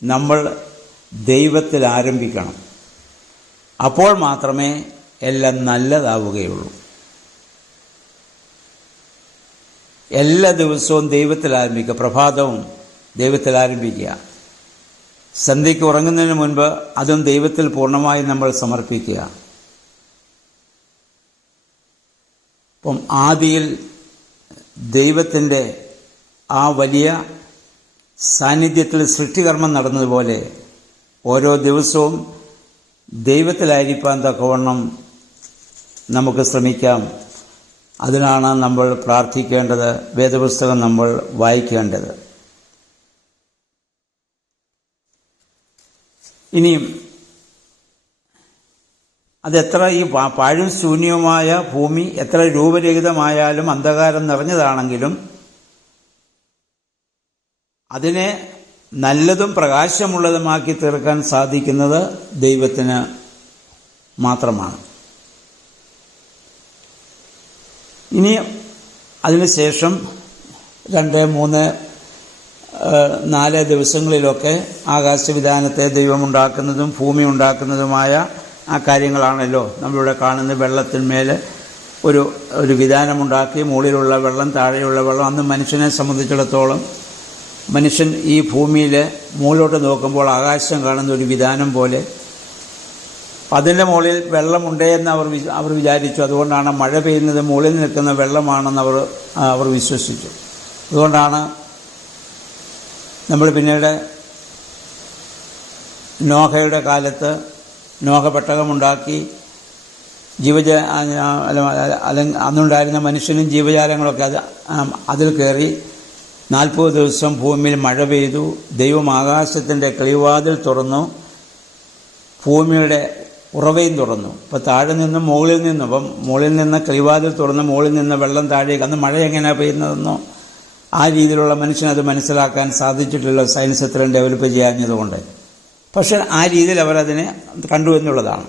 നമ്മൾ ദൈവത്തിൽ ആരംഭിക്കണം. അപ്പോൾ മാത്രമേ എല്ലാം നല്ലതാവുകയുള്ളൂ. എല്ലാ ദിവസവും ദൈവത്തിൽ ആരംഭിക്കുക. പ്രഭാതവും ദൈവത്തിൽ ആരംഭിക്കുക. സന്ധ്യയ്ക്ക് ഉറങ്ങുന്നതിന് മുൻപ് അതും ദൈവത്തിൽ പൂർണ്ണമായി നമ്മൾ സമർപ്പിക്കുക. അപ്പം ആദിയിൽ ദൈവത്തിൻ്റെ ആ വലിയ സാന്നിധ്യത്തിൽ സൃഷ്ടികർമ്മം നടന്നതുപോലെ ഓരോ ദിവസവും ദൈവത്തിലായിരിക്കാൻ തക്കവണ്ണം നമുക്ക് ശ്രമിക്കാം. അതിനാണ് നമ്മൾ പ്രാർത്ഥിക്കേണ്ടത്, വേദപുസ്തകം നമ്മൾ വായിക്കേണ്ടത്. ഇനിയും അതെത്ര ഈ പാഴും ശൂന്യവുമായ ഭൂമി എത്ര രൂപരഹിതമായാലും അന്ധകാരം നിറഞ്ഞതാണെങ്കിലും അതിനെ നല്ലതും പ്രകാശമുള്ളതുമാക്കി തീർക്കാൻ സാധിക്കുന്നത് ദൈവത്തിന് മാത്രമാണ്. ഇനി അതിനുശേഷം 2, 3, 4 ദിവസങ്ങളിലൊക്കെ ആകാശവിധാനത്തെ ദൈവമുണ്ടാക്കുന്നതും ഭൂമി ഉണ്ടാക്കുന്നതുമായ ആ കാര്യങ്ങളാണല്ലോ നമ്മളിവിടെ കാണുന്ന. വെള്ളത്തിന്മേൽ ഒരു വിധാനമുണ്ടാക്കി, മുകളിലുള്ള വെള്ളം താഴെയുള്ള വെള്ളം. അന്ന് മനുഷ്യനെ സംബന്ധിച്ചിടത്തോളം മനുഷ്യൻ ഈ ഭൂമിയിൽ മുകളിലോട്ട് നോക്കുമ്പോൾ ആകാശം കാണുന്ന ഒരു വിധാനം പോലെ. അതിൻ്റെ മുകളിൽ വെള്ളമുണ്ടെന്ന് അവർ വിചാരിച്ചു. അതുകൊണ്ടാണ് മഴ പെയ്യുന്നത് മുകളിൽ നിൽക്കുന്ന വെള്ളമാണെന്ന് അവർ വിശ്വസിച്ചു. അതുകൊണ്ടാണ് നമ്മൾ പിന്നീട് നോഹയുടെ കാലത്ത് നോഹ പെട്ടകമുണ്ടാക്കി അന്നുണ്ടായിരുന്ന മനുഷ്യനും ജീവജാലങ്ങളൊക്കെ അതിൽ കയറി 40 ദിവസം ഭൂമിയിൽ മഴ പെയ്തു. ദൈവം ആകാശത്തിൻ്റെ കിളിവാതിൽ തുറന്നു, ഭൂമിയുടെ ഉറവയും തുറന്നു. അപ്പോൾ താഴെ നിന്നും മുകളിൽ നിന്നും, അപ്പം മുകളിൽ നിന്ന് കിളിവാതിൽ തുറന്ന് മുകളിൽ നിന്ന് വെള്ളം താഴേക്ക്. അന്ന് മഴ എങ്ങനെയാണ് പെയ്യുന്നതെന്നോ ആ രീതിയിലുള്ള മനുഷ്യനത് മനസ്സിലാക്കാൻ സാധിച്ചിട്ടില്ല, സയൻസ് എത്രയും ഡെവലപ്പ് ചെയ്യാഞ്ഞതുകൊണ്ട്. പക്ഷെ ആ രീതിയിൽ അവരതിനെ കണ്ടു എന്നുള്ളതാണ്.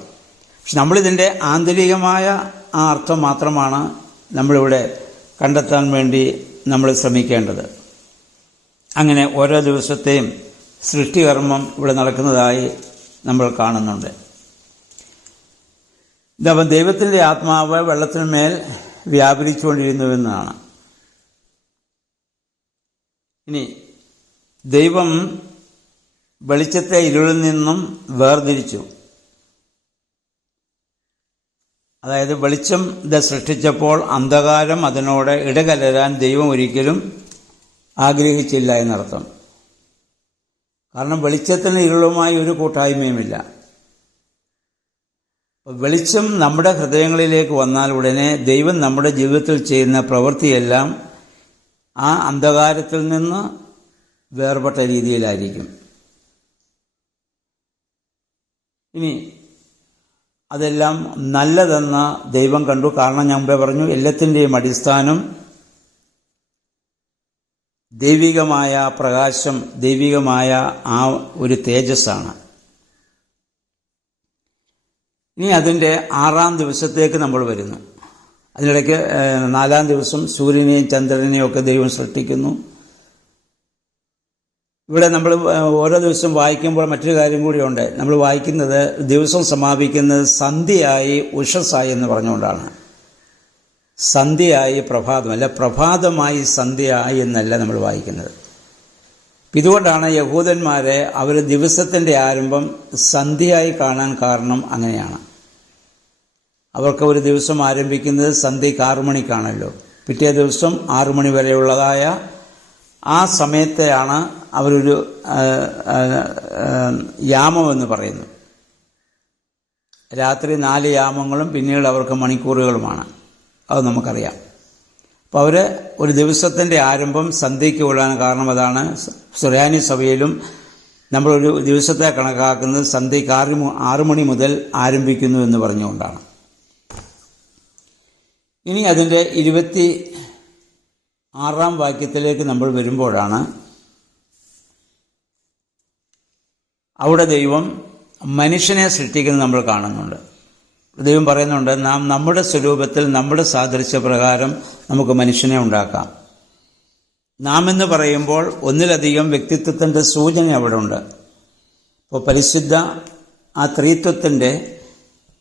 പക്ഷെ നമ്മളിതിൻ്റെ ആന്തരികമായ ആ അർത്ഥം മാത്രമാണ് നമ്മളിവിടെ കണ്ടെത്താൻ വേണ്ടി നമ്മൾ ശ്രമിക്കേണ്ടത്. അങ്ങനെ ഓരോ ദിവസത്തെയും സൃഷ്ടികർമ്മം ഇവിടെ നടക്കുന്നതായി നമ്മൾ കാണുന്നുണ്ട്. ഇതപ്പം ദൈവത്തിൻ്റെ ആത്മാവ് വെള്ളത്തിന്മേൽ വ്യാപരിച്ചുകൊണ്ടിരുന്നുവെന്നാണ്. ഇനി ദൈവം വെളിച്ചത്തെ ഇരുളിൽ നിന്നും വേർതിരിച്ചു. അതായത് വെളിച്ചം സൃഷ്ടിച്ചപ്പോൾ അന്ധകാരം അതിനോട് ഇടകലരാൻ ദൈവം ഒരിക്കലും ആഗ്രഹിച്ചില്ല എന്നർത്ഥം. കാരണം വെളിച്ചത്തിന് ഇരുളുമായി ഒരു കൂട്ടായ്മയുമില്ല. വെളിച്ചം നമ്മുടെ ഹൃദയങ്ങളിലേക്ക് വന്നാൽ ഉടനെ ദൈവം നമ്മുടെ ജീവിതത്തിൽ ചെയ്യുന്ന പ്രവൃത്തിയെല്ലാം ആ അന്ധകാരത്തിൽ നിന്ന് വേർപെട്ട രീതിയിലായിരിക്കും. ഇനി അതെല്ലാം നല്ലതെന്ന് ദൈവം കണ്ടു. കാരണം ഞാൻ മുമ്പേ പറഞ്ഞു, എല്ലാത്തിൻ്റെയും അടിസ്ഥാനം ദൈവികമായ പ്രകാശം, ദൈവികമായ ആ ഒരു തേജസ്സാണ്. ഇനി അതിൻ്റെ 6-ാം ദിവസത്തേക്ക് നമ്മൾ വരുന്നു. അതിനിടയ്ക്ക് 4-ാം ദിവസം സൂര്യനെയും ചന്ദ്രനെയും ഒക്കെ ദൈവം സൃഷ്ടിക്കുന്നു. ഇവിടെ നമ്മൾ ഓരോ ദിവസം വായിക്കുമ്പോൾ മറ്റൊരു കാര്യം കൂടിയുണ്ട്. നമ്മൾ വായിക്കുന്നത് ദിവസം സമാപിക്കുന്നത് സന്ധ്യയായി ഉഷസ്സായി എന്ന് പറഞ്ഞുകൊണ്ടാണ്. സന്ധ്യയായി പ്രഭാതമല്ല, പ്രഭാതമായി സന്ധ്യയായി എന്നല്ല നമ്മൾ വായിക്കുന്നത്. ഇതുകൊണ്ടാണ് യഹൂദന്മാരെ അവർ ദിവസത്തിൻ്റെ ആരംഭം സന്ധ്യയായി കാണാൻ കാരണം അങ്ങനെയാണ്. അവർക്ക് ഒരു ദിവസം ആരംഭിക്കുന്നത് സന്ധ്യയ്ക്ക് 6 മണിക്കാണല്ലോ. പിറ്റേ ദിവസം 6 മണി വരെയുള്ളതായ ആ സമയത്തെയാണ് അവരൊരു യാമമെന്ന് പറയുന്നു. രാത്രി 4 യാമങ്ങളും പിന്നീട് അവർക്ക് മണിക്കൂറുകളുമാണ്. അത് നമുക്കറിയാം. അപ്പോൾ അവർ ഒരു ദിവസത്തിൻ്റെ ആരംഭം സന്ധ്യയ്ക്ക് കൊള്ളാൻ കാരണം അതാണ്. സുറിയാനി സഭയിലും നമ്മളൊരു ദിവസത്തെ കണക്കാക്കുന്നത് സന്ധ്യയ്ക്ക് 6 മണി മുതൽ ആരംഭിക്കുന്നു എന്ന് പറഞ്ഞുകൊണ്ടാണ്. ഇനി അതിൻ്റെ 26-ാം വാക്യത്തിലേക്ക് നമ്മൾ വരുമ്പോഴാണ് അവിടെ ദൈവം മനുഷ്യനെ സൃഷ്ടിക്കുന്നത് നമ്മൾ കാണുന്നുണ്ട്. ദൈവം പറയുന്നുണ്ട്, നാം നമ്മുടെ സ്വരൂപത്തിൽ നമ്മുടെ സാദൃശ്യപ്രകാരം നമുക്ക് മനുഷ്യനെ ഉണ്ടാക്കാം. നാം എന്ന് പറയുമ്പോൾ ഒന്നിലധികം വ്യക്തിത്വത്തിൻ്റെ സൂചന അവിടെ ഉണ്ട്. അപ്പോൾ പരിശുദ്ധ ആ ത്രിത്വത്തിൻ്റെ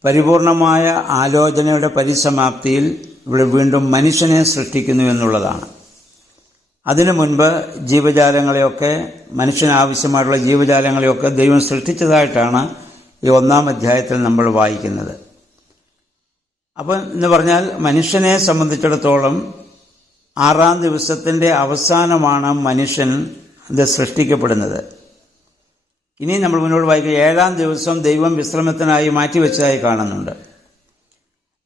പരിപൂർണമായ ആലോചനയുടെ പരിസമാപ്തിയിൽ ഇവിടെ വീണ്ടും മനുഷ്യനെ സൃഷ്ടിക്കുന്നു എന്നുള്ളതാണ്. അതിനു മുൻപ് ജീവജാലങ്ങളെയൊക്കെ, മനുഷ്യനാവശ്യമായിട്ടുള്ള ജീവജാലങ്ങളെയൊക്കെ ദൈവം സൃഷ്ടിച്ചതായിട്ടാണ് ഈ 1-ാം അധ്യായത്തിൽ നമ്മൾ വായിക്കുന്നത്. അപ്പം എന്ന് പറഞ്ഞാൽ മനുഷ്യനെ സംബന്ധിച്ചിടത്തോളം 6-ാം ദിവസത്തിൻ്റെ അവസാനമാണ് മനുഷ്യൻ ഇത് സൃഷ്ടിക്കപ്പെടുന്നത്. ഇനി നമ്മൾ മുന്നോട്ട് വായിക്കുക, 7-ാം ദിവസം ദൈവം വിശ്രമത്തിനായി മാറ്റിവെച്ചതായി കാണുന്നുണ്ട്.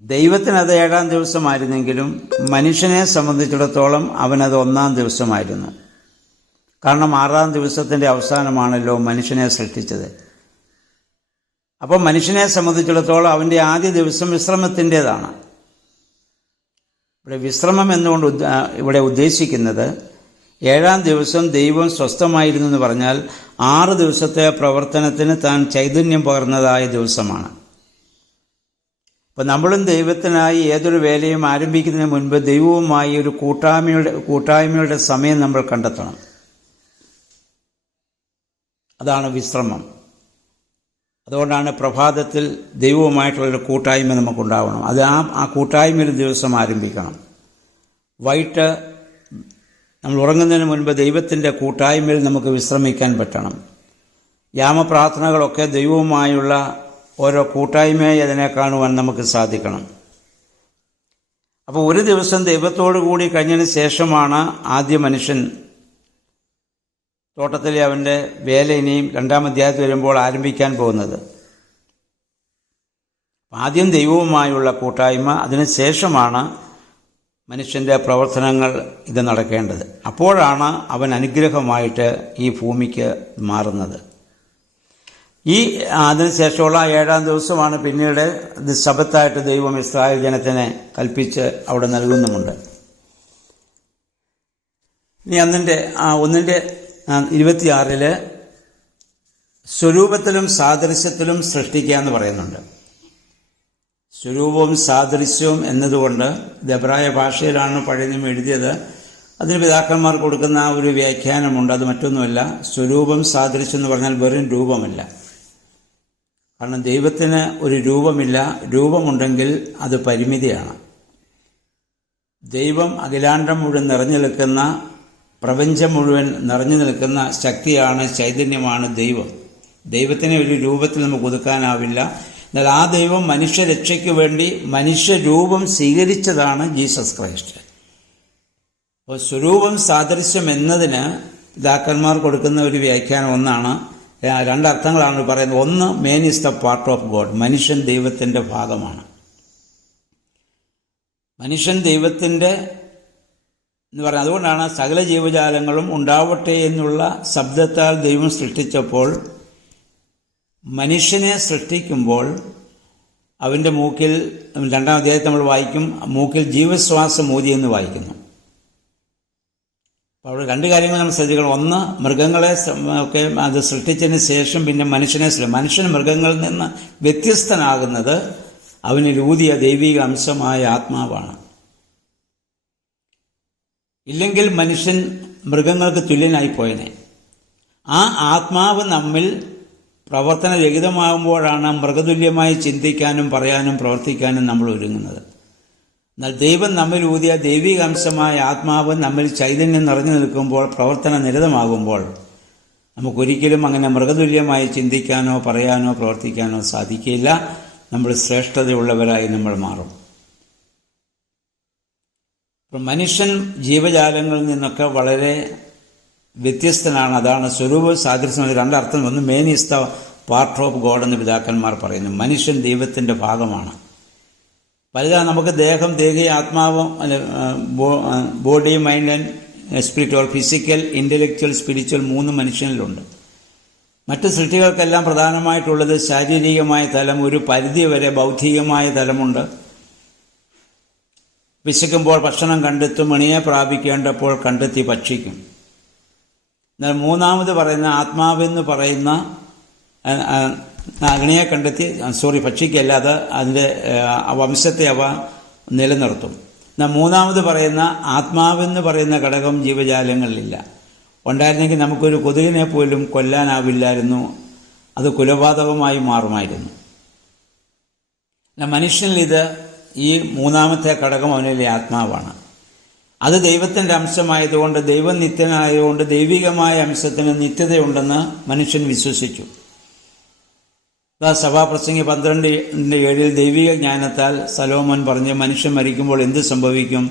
ദൈവത്തിനത് 7-ാം ദിവസമായിരുന്നെങ്കിലും മനുഷ്യനെ സംബന്ധിച്ചിടത്തോളം അവനത് 1-ാം ദിവസമായിരുന്നു. കാരണം 6-ാം ദിവസത്തിൻ്റെ അവസാനമാണല്ലോ മനുഷ്യനെ സൃഷ്ടിച്ചത്. അപ്പോൾ മനുഷ്യനെ സംബന്ധിച്ചിടത്തോളം അവൻ്റെ ആദ്യ ദിവസം വിശ്രമത്തിൻ്റേതാണ്. ഇവിടെ വിശ്രമം എന്നുകൊണ്ട് ഇവിടെ ഉദ്ദേശിക്കുന്നത് 7-ാം ദിവസം ദൈവം സ്വസ്ഥമായിരുന്നു എന്ന് പറഞ്ഞാൽ 6 ദിവസത്തെ പ്രവർത്തനത്തിന് താൻ ചൈതന്യം പകർന്നതായ ദിവസമാണ്. അപ്പം നമ്മളും ദൈവത്തിനായി ഏതൊരു വേലയും ആരംഭിക്കുന്നതിന് മുൻപ് ദൈവവുമായി ഒരു കൂട്ടായ്മയുടെ സമയം നമ്മൾ കണ്ടെത്തണം. അതാണ് വിശ്രമം. അതുകൊണ്ടാണ് പ്രഭാതത്തിൽ ദൈവവുമായിട്ടുള്ളൊരു കൂട്ടായ്മ നമുക്കുണ്ടാവണം. അത് ആ കൂട്ടായ്മയിൽ ദിവസം ആരംഭിക്കണം. വൈകിട്ട് നമ്മൾ ഉറങ്ങുന്നതിന് മുൻപ് ദൈവത്തിൻ്റെ കൂട്ടായ്മയിൽ നമുക്ക് വിശ്രമിക്കാൻ പറ്റണം. യാമപ്രാർത്ഥനകളൊക്കെ ദൈവവുമായുള്ള ഓരോ കൂട്ടായ്മയായി അതിനെ കാണുവാൻ നമുക്ക് സാധിക്കണം. അപ്പോൾ ഒരു ദിവസം ദൈവത്തോടു കൂടി കഴിഞ്ഞതിന് ശേഷമാണ് ആദ്യ മനുഷ്യൻ തോട്ടത്തിലെ അവൻ്റെ വേല ഇനിയും 2-ാം അധ്യായത്തിൽ വരുമ്പോൾ ആരംഭിക്കാൻ പോകുന്നത്. ആദ്യം ദൈവവുമായുള്ള കൂട്ടായ്മ, അതിനുശേഷമാണ് മനുഷ്യൻ്റെ പ്രവർത്തനങ്ങൾ ഇത് നടക്കേണ്ടത്. അപ്പോഴാണ് അവൻ അനുഗ്രഹമായിട്ട് ഈ ഭൂമിക്ക് മാറുന്നത്. അതിനുശേഷമുള്ള 7-ാം ദിവസമാണ് പിന്നീട് ഇത് ശബത്തായിട്ട് ദൈവം ഇസ്രായേൽ ജനത്തിനെ കൽപ്പിച്ച് അവിടെ നൽകുന്നുമുണ്ട്. ഇനി 1-ന്റെ 26 സ്വരൂപത്തിലും സാദൃശ്യത്തിലും സൃഷ്ടിക്കുക എന്ന് പറയുന്നുണ്ട്. സ്വരൂപവും സാദൃശ്യവും എന്നതുകൊണ്ട് ഇത് എബ്രായ ഭാഷയിലാണ് പഴയ നിയമം എഴുതിയത്. അതിന് പിതാക്കന്മാർ കൊടുക്കുന്ന ഒരു വ്യാഖ്യാനമുണ്ട്. അത് മറ്റൊന്നുമല്ല, സ്വരൂപം സാദൃശ്യം എന്ന് പറഞ്ഞാൽ വെറും രൂപമല്ല. കാരണം ദൈവത്തിന് ഒരു രൂപമില്ല. രൂപമുണ്ടെങ്കിൽ അത് പരിമിതിയാണ്. ദൈവം അഖിലാണ്ടം മുഴുവൻ നിറഞ്ഞു നിൽക്കുന്ന, പ്രപഞ്ചം മുഴുവൻ നിറഞ്ഞു നിൽക്കുന്ന ശക്തിയാണ്, ചൈതന്യമാണ് ദൈവം. ദൈവത്തിനെ ഒരു രൂപത്തിൽ നമുക്ക് ഒതുക്കാനാവില്ല. എന്നാൽ ആ ദൈവം മനുഷ്യരക്ഷയ്ക്ക് വേണ്ടി മനുഷ്യരൂപം സ്വീകരിച്ചതാണ് ജീസസ് ക്രൈസ്റ്റ്. അപ്പോൾ സ്വരൂപം സാദൃശ്യം എന്നതിന് പിതാക്കന്മാർ കൊടുക്കുന്ന ഒരു വ്യാഖ്യാനം ഒന്നാണ്. 2 അർത്ഥങ്ങളാണ് പറയുന്നത്. ഒന്ന്, man is the part of God. മനുഷ്യൻ ദൈവത്തിൻ്റെ ഭാഗമാണ്. മനുഷ്യൻ ദൈവത്തിൻ്റെ എന്ന് പറയുന്നത്. അതുകൊണ്ടാണ് സകല ജീവജാലങ്ങളും ഉണ്ടാവട്ടെ എന്നുള്ള ശബ്ദത്താൽ ദൈവം സൃഷ്ടിച്ചപ്പോൾ മനുഷ്യനെ സൃഷ്ടിക്കുമ്പോൾ അവൻ്റെ മൂക്കിൽ, 2-ാം അധ്യായത്തിൽ നമ്മൾ വായിക്കും, മൂക്കിൽ ജീവശ്വാസം ഊതി എന്ന് വായിക്കുന്നു. അപ്പോൾ അവിടെ 2 കാര്യങ്ങൾ നമ്മൾ ശ്രദ്ധിക്കണം. ഒന്ന്, മൃഗങ്ങളെ ഒക്കെ അത് സൃഷ്ടിച്ചതിന് ശേഷം പിന്നെ മനുഷ്യൻ മൃഗങ്ങളിൽ നിന്ന് വ്യത്യസ്തനാകുന്നത് അവനിൽ ഊതിയ ദൈവിക അംശമായ ആത്മാവാണ്. ഇല്ലെങ്കിൽ മനുഷ്യൻ മൃഗങ്ങൾക്ക് തുല്യനായി പോയനെ. ആ ആത്മാവ് നമ്മിൽ പ്രവർത്തനരഹിതമാകുമ്പോഴാണ് മൃഗതുല്യമായി ചിന്തിക്കാനും പറയാനും പ്രവർത്തിക്കാനും നമ്മൾ ഒരുങ്ങുന്നത്. എന്നാൽ ദൈവം നമ്മിൽ ഊതിയ ദൈവിക അംശമായ ആത്മാവ് നമ്മിൽ ചൈതന്യം നിറഞ്ഞു നിൽക്കുമ്പോൾ, പ്രവർത്തന നിരതമാകുമ്പോൾ നമുക്കൊരിക്കലും അങ്ങനെ മൃഗതുല്യമായി ചിന്തിക്കാനോ പറയാനോ പ്രവർത്തിക്കാനോ സാധിക്കില്ല. നമ്മൾ ശ്രേഷ്ഠതയുള്ളവരായി നമ്മൾ മാറും. മനുഷ്യൻ ജീവജാലങ്ങളിൽ നിന്നൊക്കെ വളരെ വ്യത്യസ്തനാണ്. അതാണ് സ്വരൂപ സാദൃശ്യം. 2 അർത്ഥം. ഒന്ന്, man is the part of God എന്ന് പിതാക്കന്മാർ പറയുന്നു. മനുഷ്യൻ ദൈവത്തിൻ്റെ ഭാഗമാണ്. പലതാണ് നമുക്ക് ദേഹം, ആത്മാവും, body, mind and spirit, or physical, intellectual, spiritual 3 മനുഷ്യനിലുണ്ട്. മറ്റ് സൃഷ്ടികൾക്കെല്ലാം പ്രധാനമായിട്ടുള്ളത് ശാരീരികമായ തലം, ഒരു പരിധിവരെ ബൗദ്ധികമായ തലമുണ്ട്. വിശക്കുമ്പോൾ ഭക്ഷണം കണ്ടെത്തും, മണിയെ പ്രാപിക്കേണ്ടപ്പോൾ കണ്ടെത്തി ഭക്ഷിക്കും. എന്നാൽ മൂന്നാമത് പറയുന്ന ആത്മാവെന്ന് പറയുന്ന അഗ്നിയെ കണ്ടെത്തി ഭക്ഷിക്കല്ല, അത് അതിൻ്റെ വംശത്തെ അവ നിലനിർത്തും. എന്നാൽ മൂന്നാമത് പറയുന്ന ആത്മാവെന്ന് പറയുന്ന ഘടകം ജീവജാലങ്ങളിലില്ല. ഉണ്ടായിരുന്നെങ്കിൽ നമുക്കൊരു കൊതുകിനെ പോലും കൊല്ലാനാവില്ലായിരുന്നു, അത് കുലപാതകമായി മാറുമായിരുന്നു. മനുഷ്യനിൽ ഇത് ഈ മൂന്നാമത്തെ ഘടകം അവനിലെ ആത്മാവാണ്. അത് ദൈവത്തിൻ്റെ അംശമായതുകൊണ്ട്, ദൈവം നിത്യനായതുകൊണ്ട് ദൈവികമായ അംശത്തിന് നിത്യതയുണ്ടെന്ന് മനുഷ്യൻ വിശ്വസിച്ചു. സഭാപ്രസംഗി 12:7 ദൈവിക ജ്ഞാനത്താൽ സലോമോൻ പറഞ്ഞ്, മനുഷ്യൻ മരിക്കുമ്പോൾ എന്ത് സംഭവിക്കും?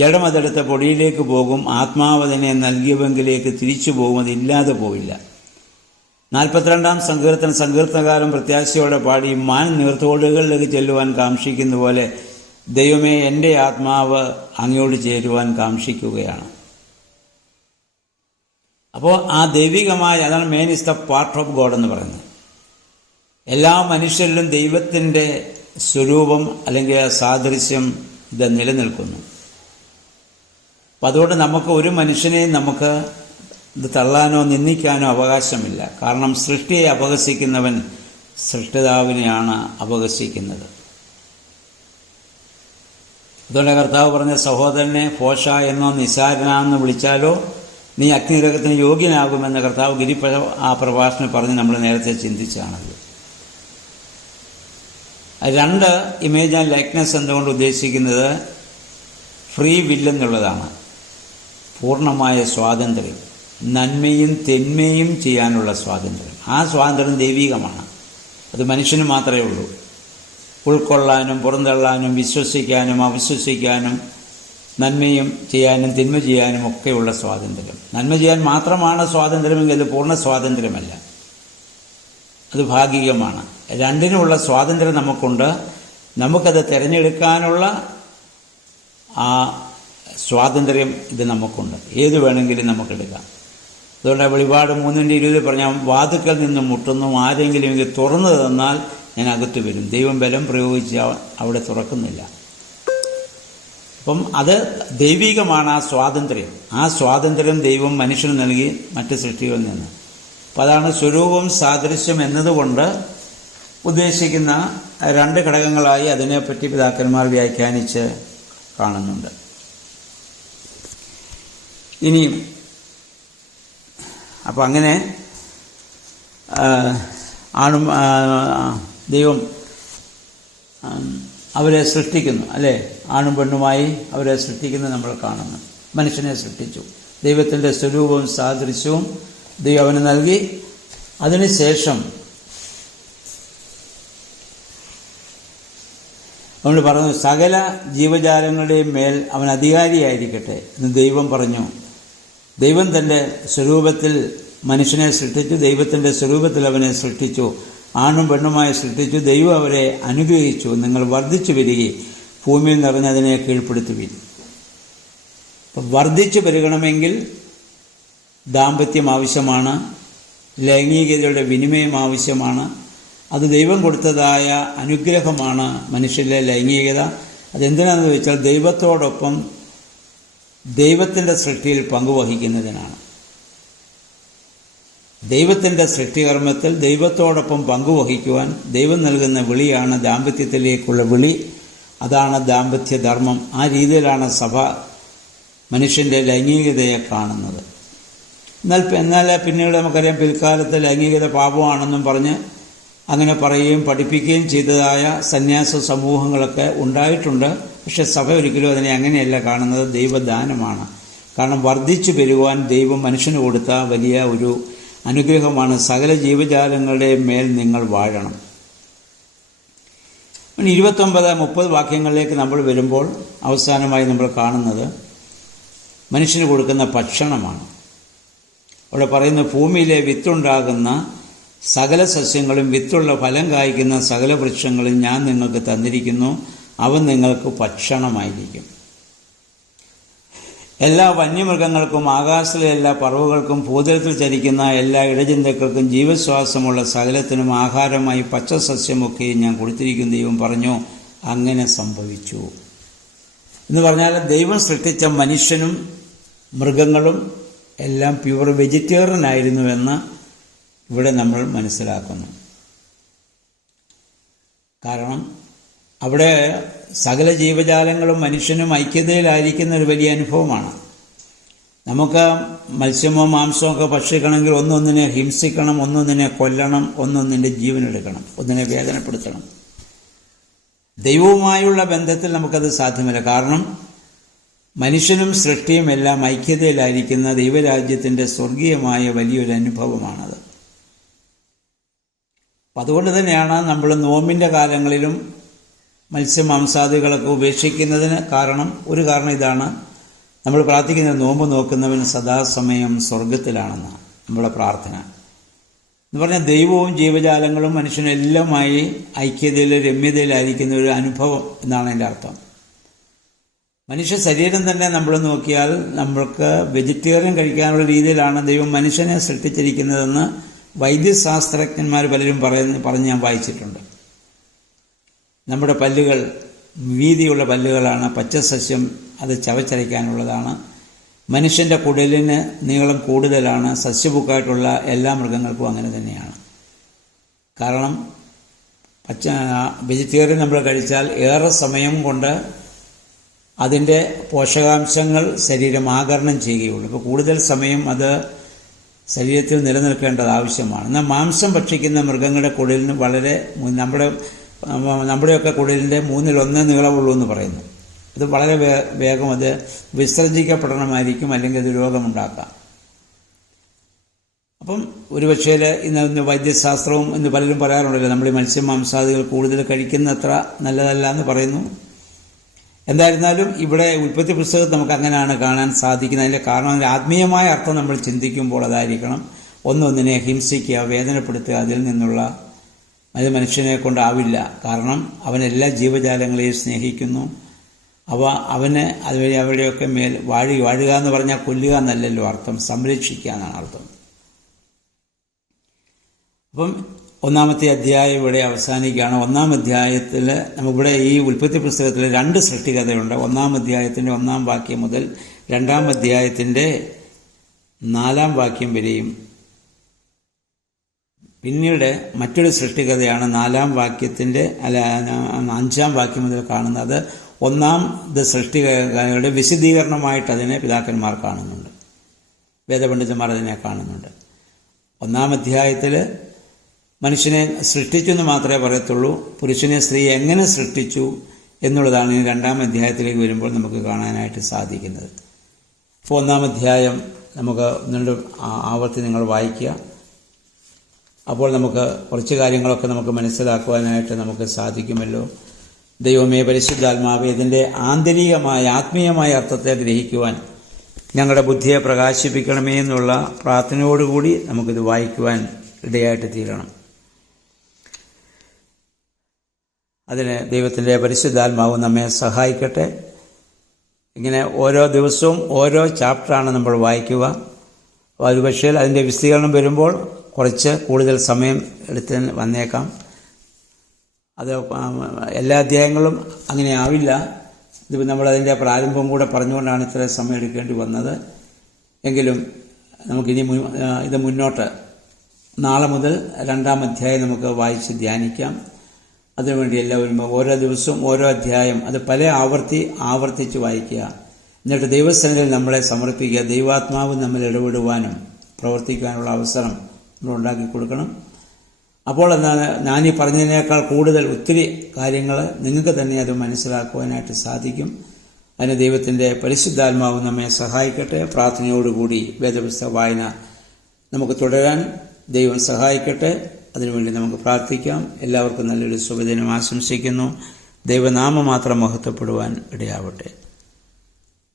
ജഡം അതെടുത്ത പൊടിയിലേക്ക് പോകും, ആത്മാവതിനെ നൽകിയവെങ്കിലേക്ക് തിരിച്ചു പോകും, അതില്ലാതെ പോയില്ല. 42-ാം സങ്കീർത്തനകാരൻ പ്രത്യാശയോടെ പാടി, മാൻ നീർത്തോടുകളിലേക്ക് ചെല്ലുവാൻ കാക്ഷിക്കുന്ന പോലെ ദൈവമേ, എൻ്റെ ആത്മാവ് അങ്ങയോട് ചേരുവാൻ കാക്ഷിക്കുകയാണ്. അപ്പോൾ ആ ദൈവികമായ, അതാണ് main is the part of God എന്ന് പറയുന്നത്. എല്ലാ മനുഷ്യരിലും ദൈവത്തിൻ്റെ സ്വരൂപം അല്ലെങ്കിൽ സാദൃശ്യം ഇത് നിലനിൽക്കുന്നു. അപ്പം അതുകൊണ്ട് നമുക്ക് ഒരു മനുഷ്യനെയും നമുക്ക് ഇത് തള്ളാനോ നിന്ദിക്കാനോ അവകാശമില്ല. കാരണം സൃഷ്ടിയെ അപഹസിക്കുന്നവൻ സൃഷ്ടിതാവിനെയാണ് അപഹസിക്കുന്നത്. അതുകൊണ്ട് കർത്താവ് പറഞ്ഞ, സഹോദരനെ ഫോഷ എന്നോ നിസാരനാന്ന് വിളിച്ചാലോ നീ അഗ്നിഗ്രഹത്തിന് യോഗ്യനാകുമെന്ന് കർത്താവ് ആ പ്രഭാഷണം പറഞ്ഞ് നമ്മൾ നേരത്തെ ചിന്തിച്ചാണല്ലോ. 2 ഇമേജ് ആൻഡ് ലൈക്നെസ് എന്തുകൊണ്ട് ഉദ്ദേശിക്കുന്നത് ഫ്രീ വില്ലെന്നുള്ളതാണ്. പൂർണ്ണമായ സ്വാതന്ത്ര്യം, നന്മയും തിന്മയും ചെയ്യാനുള്ള സ്വാതന്ത്ര്യം. ആ സ്വാതന്ത്ര്യം ദൈവികമാണ്. അത് മനുഷ്യന് മാത്രമേ ഉള്ളൂ. ഉൾക്കൊള്ളാനും പുറന്തള്ളാനും വിശ്വസിക്കാനും അവിശ്വസിക്കാനും നന്മയും ചെയ്യാനും തിന്മ ചെയ്യാനും ഒക്കെയുള്ള സ്വാതന്ത്ര്യം. നന്മ ചെയ്യാൻ മാത്രമാണ് സ്വാതന്ത്ര്യമെങ്കിൽ അത് പൂർണ്ണ സ്വാതന്ത്ര്യമല്ല, അത് ഭാഗികമാണ്. രണ്ടിനുമുള്ള സ്വാതന്ത്ര്യം നമുക്കുണ്ട്. നമുക്കത് തിരഞ്ഞെടുക്കാനുള്ള ആ സ്വാതന്ത്ര്യം ഇത് നമുക്കുണ്ട്. ഏത് വേണമെങ്കിലും നമുക്കെടുക്കാം. അതുകൊണ്ട് വെളിപാട് 3:20 പറഞ്ഞാൽ, വാതിക്കൽ നിന്ന് മുട്ടുന്നു, ആരെങ്കിലും എനിക്ക് തുറന്നു തന്നാൽ ഞാൻ അകത്ത് വരും. ദൈവം ബലം പ്രയോഗിച്ച് അവിടെ തുറക്കുന്നില്ല. അപ്പം അത് ദൈവികമാണ് ആ സ്വാതന്ത്ര്യം. ആ സ്വാതന്ത്ര്യം ദൈവം മനുഷ്യന് നൽകി മറ്റ് സൃഷ്ടികളിൽ നിന്ന്. അപ്പം അതാണ് സ്വരൂപം സാദൃശ്യം എന്നതുകൊണ്ട് ഉദ്ദേശിക്കുന്ന 2 ഘടകങ്ങളായി അതിനെപ്പറ്റി പിതാക്കന്മാർ വ്യാഖ്യാനിച്ച് കാണുന്നുണ്ട്. ഇനിയും അപ്പം അങ്ങനെ ദൈവം അവരെ സൃഷ്ടിക്കുന്നു, അല്ലേ? ആണും പെണ്ണുമായി അവരെ സൃഷ്ടിക്കുന്നത് നമ്മൾ കാണുന്നു. മനുഷ്യനെ സൃഷ്ടിച്ചു, ദൈവത്തിൻ്റെ സ്വരൂപവും സാദൃശ്യവും ദൈവം അവന് നൽകി. അതിനുശേഷം നമ്മൾ പറഞ്ഞു, സകല ജീവജാലങ്ങളുടെയും മേൽ അവൻ അധികാരിയായിരിക്കട്ടെ എന്ന് ദൈവം പറഞ്ഞു. ദൈവം തൻ്റെ സ്വരൂപത്തിൽ മനുഷ്യനെ സൃഷ്ടിച്ചു, ദൈവത്തിൻ്റെ സ്വരൂപത്തിൽ അവനെ സൃഷ്ടിച്ചു, ആണും പെണ്ണുമായി സൃഷ്ടിച്ചു. ദൈവം അവരെ അനുഗ്രഹിച്ചു, നിങ്ങൾ വർദ്ധിച്ചു വരികയും ഭൂമിയിൽ നിറഞ്ഞതിനെ കീഴ്പ്പെടുത്തുവിൻ. അപ്പം വർദ്ധിച്ചു പെരുകണമെങ്കിൽ ദാമ്പത്യം ആവശ്യമാണ്, ലൈംഗികതയുടെ വിനിമയം ആവശ്യമാണ്. അത് ദൈവം കൊടുത്തതായ അനുഗ്രഹമാണ് മനുഷ്യരിലെ ലൈംഗികത. അതെന്തിനാണെന്ന് ചോദിച്ചാൽ ദൈവത്തോടൊപ്പം ദൈവത്തിൻ്റെ സൃഷ്ടിയിൽ പങ്കുവഹിക്കുന്നതിനാണ്. ദൈവത്തിൻ്റെ സൃഷ്ടികർമ്മത്തിൽ ദൈവത്തോടൊപ്പം പങ്കുവഹിക്കുവാൻ ദൈവം നൽകുന്ന വിളിയാണ് ദാമ്പത്യത്തിലേക്കുള്ള വിളി. അതാണ് ദാമ്പത്യധർമ്മം. ആ രീതിയിലാണ് സഭ മനുഷ്യൻ്റെ ലൈംഗികതയെ കാണുന്നത്. എന്നാൽ പിന്നീട് നമുക്കറിയാം, പിൽക്കാലത്ത് ലൈംഗികത പാപമാണെന്നും പറഞ്ഞ് അങ്ങനെ പറയുകയും പഠിപ്പിക്കുകയും ചെയ്തതായ സന്യാസ സമൂഹങ്ങളൊക്കെ ഉണ്ടായിട്ടുണ്ട്. പക്ഷെ സഭ ഒരിക്കലും അതിനെ അങ്ങനെയല്ല കാണുന്നത്, ദൈവദാനമാണ്. കാരണം വർദ്ധിച്ചു പെരുകുവാൻ ദൈവം മനുഷ്യന് കൊടുത്ത വലിയ ഒരു അനുഗ്രഹമാണ്. സകല ജീവജാലങ്ങളുടെ മേൽ നിങ്ങൾ വാഴണം. 29-30 വാക്യങ്ങളിലേക്ക് നമ്മൾ വരുമ്പോൾ അവസാനമായി നമ്മൾ കാണുന്നത് മനുഷ്യന് കൊടുക്കുന്ന ഭക്ഷണമാണ്. അവിടെ പറയുന്ന, ഭൂമിയിലെ വിത്തുണ്ടാകുന്ന സകല സസ്യങ്ങളും വിത്തുള്ള ഫലം കായ്ക്കുന്ന സകല വൃക്ഷങ്ങളും ഞാൻ നിങ്ങൾക്ക് തന്നിരിക്കുന്നു, അവ നിങ്ങൾക്ക് ഭക്ഷണമായിരിക്കും. എല്ലാ വന്യമൃഗങ്ങൾക്കും ആകാശത്തിലെ എല്ലാ പറവുകൾക്കും ഭൂതലത്തിൽ ചരിക്കുന്ന എല്ലാ ഇടജന്തുക്കൾക്കും ജീവശ്വാസമുള്ള സകലത്തിനും ആഹാരമായി പച്ചസസ്യമൊക്കെ ഞാൻ കൊടുത്തിരിക്കുന്ന ദൈവം പറഞ്ഞു. അങ്ങനെ സംഭവിച്ചു. എന്ന് പറഞ്ഞാൽ ദൈവം സൃഷ്ടിച്ച മനുഷ്യനും മൃഗങ്ങളും എല്ലാം പ്യുവർ വെജിറ്റേറിയൻ ആയിരുന്നുവെന്ന് ഇവിടെ നമ്മൾ മനസ്സിലാക്കുന്നു. കാരണം അവിടെ സകല ജീവജാലങ്ങളും മനുഷ്യനും ഐക്യതയിലായിരിക്കുന്ന ഒരു വലിയ അനുഭവമാണ്. നമുക്ക് മത്സ്യമോ മാംസമോ ഒക്കെ ഭക്ഷിക്കണമെങ്കിൽ ഒന്നൊന്നിനെ ഹിംസിക്കണം, ഒന്നൊന്നിനെ കൊല്ലണം, ഒന്നൊന്നിൻ്റെ ജീവനെടുക്കണം, ഒന്നിനെ വേദനപ്പെടുത്തണം. ദൈവവുമായുള്ള ബന്ധത്തിൽ നമുക്കത് സാധ്യമല്ല. കാരണം മനുഷ്യനും സൃഷ്ടിയും എല്ലാം ഐക്യതയിലായിരിക്കുന്ന ദൈവരാജ്യത്തിൻ്റെ സ്വർഗീയമായ വലിയൊരു അനുഭവമാണത്. അപ്പം അതുകൊണ്ട് തന്നെയാണ് നമ്മൾ നോമ്പിൻ്റെ കാലങ്ങളിലും മത്സ്യമാംസാദികളൊക്കെ ഉപേക്ഷിക്കുന്നതിന് ഒരു കാരണം ഇതാണ്. നമ്മൾ പ്രാർത്ഥിക്കുന്നത് നോമ്പ് നോക്കുന്നവൻ സദാസമയം സ്വർഗത്തിലാണെന്നാണ് നമ്മുടെ പ്രാർത്ഥന. എന്ന് പറഞ്ഞാൽ ദൈവവും ജീവജാലങ്ങളും മനുഷ്യനും എല്ലാമായി ഐക്യതയിൽ രമ്യതയിലായിരിക്കുന്ന ഒരു അനുഭവം എന്നാണ് എൻ്റെ അർത്ഥം. മനുഷ്യ ശരീരം തന്നെ നമ്മൾ നോക്കിയാൽ നമ്മൾക്ക് വെജിറ്റേറിയൻ കഴിക്കാനുള്ള രീതിയിലാണ് ദൈവം മനുഷ്യനെ സൃഷ്ടിച്ചിരിക്കുന്നതെന്ന് വൈദ്യശാസ്ത്രജ്ഞന്മാർ പലരും പറഞ്ഞ് ഞാൻ വായിച്ചിട്ടുണ്ട്. നമ്മുടെ പല്ലുകൾ വീതിയുള്ള പല്ലുകളാണ്, പച്ചസസ്യം അത് ചവച്ചരയ്ക്കാനുള്ളതാണ്. മനുഷ്യൻ്റെ കുടലിന് നീളം കൂടുതലാണ്, സസ്യഭുക്കായിട്ടുള്ള എല്ലാ മൃഗങ്ങൾക്കും അങ്ങനെ തന്നെയാണ്. കാരണം വെജിറ്റേറിയൻ നമ്മൾ കഴിച്ചാൽ ഏറെ സമയം കൊണ്ട് അതിൻ്റെ പോഷകാംശങ്ങൾ ശരീരം ആഗിരണം ചെയ്യുകയുള്ളൂ. ഇപ്പോൾ കൂടുതൽ സമയം അത് ശരീരത്തിൽ നിലനിൽക്കേണ്ടത് ആവശ്യമാണ്. എന്നാൽ മാംസം ഭക്ഷിക്കുന്ന മൃഗങ്ങളുടെ കുടലിന് വളരെ നമ്മുടെയൊക്കെ കുടലിൻ്റെ 1/3 നീളമുള്ളൂ എന്ന് പറയുന്നു. ഇത് വളരെ വേഗം അത് വിസർജിക്കപ്പെടണമായിരിക്കും, അല്ലെങ്കിൽ അത് രോഗമുണ്ടാക്കാം. അപ്പം ഒരുപക്ഷേ ഇന്ന് വൈദ്യശാസ്ത്രവും ഇന്ന് പലരും പറയാറുണ്ടല്ലോ, നമ്മൾ ഈ മത്സ്യമാംസാദികൾ കൂടുതൽ കഴിക്കുന്നത്ര നല്ലതല്ല എന്ന് പറയുന്നു. എന്തായിരുന്നാലും ഇവിടെ ഉൽപ്പത്തി പുസ്തകത്തിൽ നമുക്ക് അങ്ങനെയാണ് കാണാൻ സാധിക്കുന്നത്. അതിൻ്റെ കാരണം അതിൻ്റെ ആത്മീയമായ അർത്ഥം നമ്മൾ ചിന്തിക്കുമ്പോൾ അതായിരിക്കണം. ഒന്നൊന്നിനെ ഹിംസിക്കുക, വേദനപ്പെടുത്തുക, അതിൽ നിന്നുള്ള അത് മനുഷ്യനെ കൊണ്ടാവില്ല. കാരണം അവൻ എല്ലാ ജീവജാലങ്ങളെയും സ്നേഹിക്കുന്നു. അവന് അതുവഴി അവരുടെയൊക്കെ മേൽ വാഴുക എന്ന് പറഞ്ഞാൽ കൊല്ലുക എന്നല്ലല്ലോ അർത്ഥം, സംരക്ഷിക്കുക എന്നാണ് അർത്ഥം. അപ്പം 1-ാമത്തെ അധ്യായം ഇവിടെ അവസാനിക്കുകയാണ്. 1-ാം അധ്യായത്തിൽ നമുക്കിവിടെ ഈ ഉൽപ്പത്തി പുസ്തകത്തിൽ 2 സൃഷ്ടികഥയുണ്ട്. 1-ാം അധ്യായത്തിൻ്റെ 1-ാം വാക്യം മുതൽ 2-ാം അധ്യായത്തിൻ്റെ 4-ാം വാക്യം വരെയും, പിന്നീട് മറ്റൊരു സൃഷ്ടികഥയാണ് 4-ാം വാക്യത്തിൻ്റെ 5-ാം വാക്യം മുതൽ കാണുന്നത്. 1-ാം സൃഷ്ടികഥയുടെ വിശദീകരണമായിട്ട് അതിനെ പിതാക്കന്മാർ കാണുന്നുണ്ട്, വേദപണ്ഡിതന്മാർ അതിനെ കാണുന്നുണ്ട്. 1-ാം അധ്യായത്തിൽ മനുഷ്യനെ സൃഷ്ടിച്ചു എന്ന് മാത്രമേ പറയത്തുള്ളൂ. പുരുഷനെ സ്ത്രീ എങ്ങനെ സൃഷ്ടിച്ചു എന്നുള്ളതാണ് ഈ 2-ാം അധ്യായത്തിലേക്ക് വരുമ്പോൾ നമുക്ക് കാണാനായിട്ട് സാധിക്കുന്നത്. അപ്പോൾ 1-ാം അധ്യായം നമുക്ക് ആവർത്തി നിങ്ങൾ വായിക്കുക. അപ്പോൾ നമുക്ക് കുറച്ച് കാര്യങ്ങളൊക്കെ നമുക്ക് മനസ്സിലാക്കുവാനായിട്ട് നമുക്ക് സാധിക്കുമല്ലോ. ദൈവമേ, പരിശുദ്ധാത്മാവേ, ഇതിൻ്റെ ആന്തരികമായ ആത്മീയമായ അർത്ഥത്തെ ഗ്രഹിക്കുവാൻ ഞങ്ങളുടെ ബുദ്ധിയെ പ്രകാശിപ്പിക്കണമേ എന്നുള്ള പ്രാർത്ഥനയോടുകൂടി നമുക്കിത് വായിക്കുവാൻ ഇടയായിട്ട് തീരണം. അതിന് ദൈവത്തിൻ്റെ പരിശുദ്ധാത്മാവ് നമ്മെ സഹായിക്കട്ടെ. ഇങ്ങനെ ഓരോ ദിവസവും ഓരോ ചാപ്റ്ററാണ് നമ്മൾ വായിക്കുക. അത് പക്ഷേ അതിൻ്റെ വിശദീകരണം വരുമ്പോൾ കുറച്ച് കൂടുതൽ സമയം എടുത്ത് വന്നേക്കാം. അത് എല്ലാ അധ്യായങ്ങളും അങ്ങനെ ആവില്ല. ഇതിപ്പോൾ നമ്മളതിൻ്റെ പ്രാരംഭം കൂടെ പറഞ്ഞുകൊണ്ടാണ് ഇത്ര സമയം എടുക്കേണ്ടി വന്നത്. എങ്കിലും നമുക്കിനി ഇത് മുന്നോട്ട് നാളെ മുതൽ 2-ാം അധ്യായം നമുക്ക് വായിച്ച് ധ്യാനിക്കാം. അതിനുവേണ്ടി എല്ലാവരും ഓരോ ദിവസവും ഓരോ അധ്യായം അത് പല ആവർത്തിച്ച് വായിക്കുക. എന്നിട്ട് ദൈവസന്നിധിയിൽ നമ്മളെ സമർപ്പിക്കുക. ദൈവാത്മാവ് നമ്മൾ ഇടപെടുവാനും പ്രവർത്തിക്കാനുള്ള അവസരം നമ്മൾ ഉണ്ടാക്കി കൊടുക്കണം. അപ്പോൾ ഞാനീ പറഞ്ഞതിനേക്കാൾ കൂടുതൽ ഒത്തിരി കാര്യങ്ങൾ നിങ്ങൾക്ക് തന്നെ അത് മനസ്സിലാക്കുവാനായിട്ട് സാധിക്കും. അതിന് ദൈവത്തിൻ്റെ പരിശുദ്ധാത്മാവ് നമ്മെ സഹായിക്കട്ടെ. പ്രാർത്ഥനയോടുകൂടി വേദപുസ്തക വായന നമുക്ക് തുടരാൻ ദൈവം സഹായിക്കട്ടെ. അതിനുവേണ്ടി നമുക്ക് പ്രാർത്ഥിക്കാം. എല്ലാവർക്കും നല്ലൊരു ശുഭദിനം ആശംസിക്കുന്നു. ദൈവനാമം മാത്രം മഹത്വപ്പെടുവാൻ ഇടയാവട്ടെ.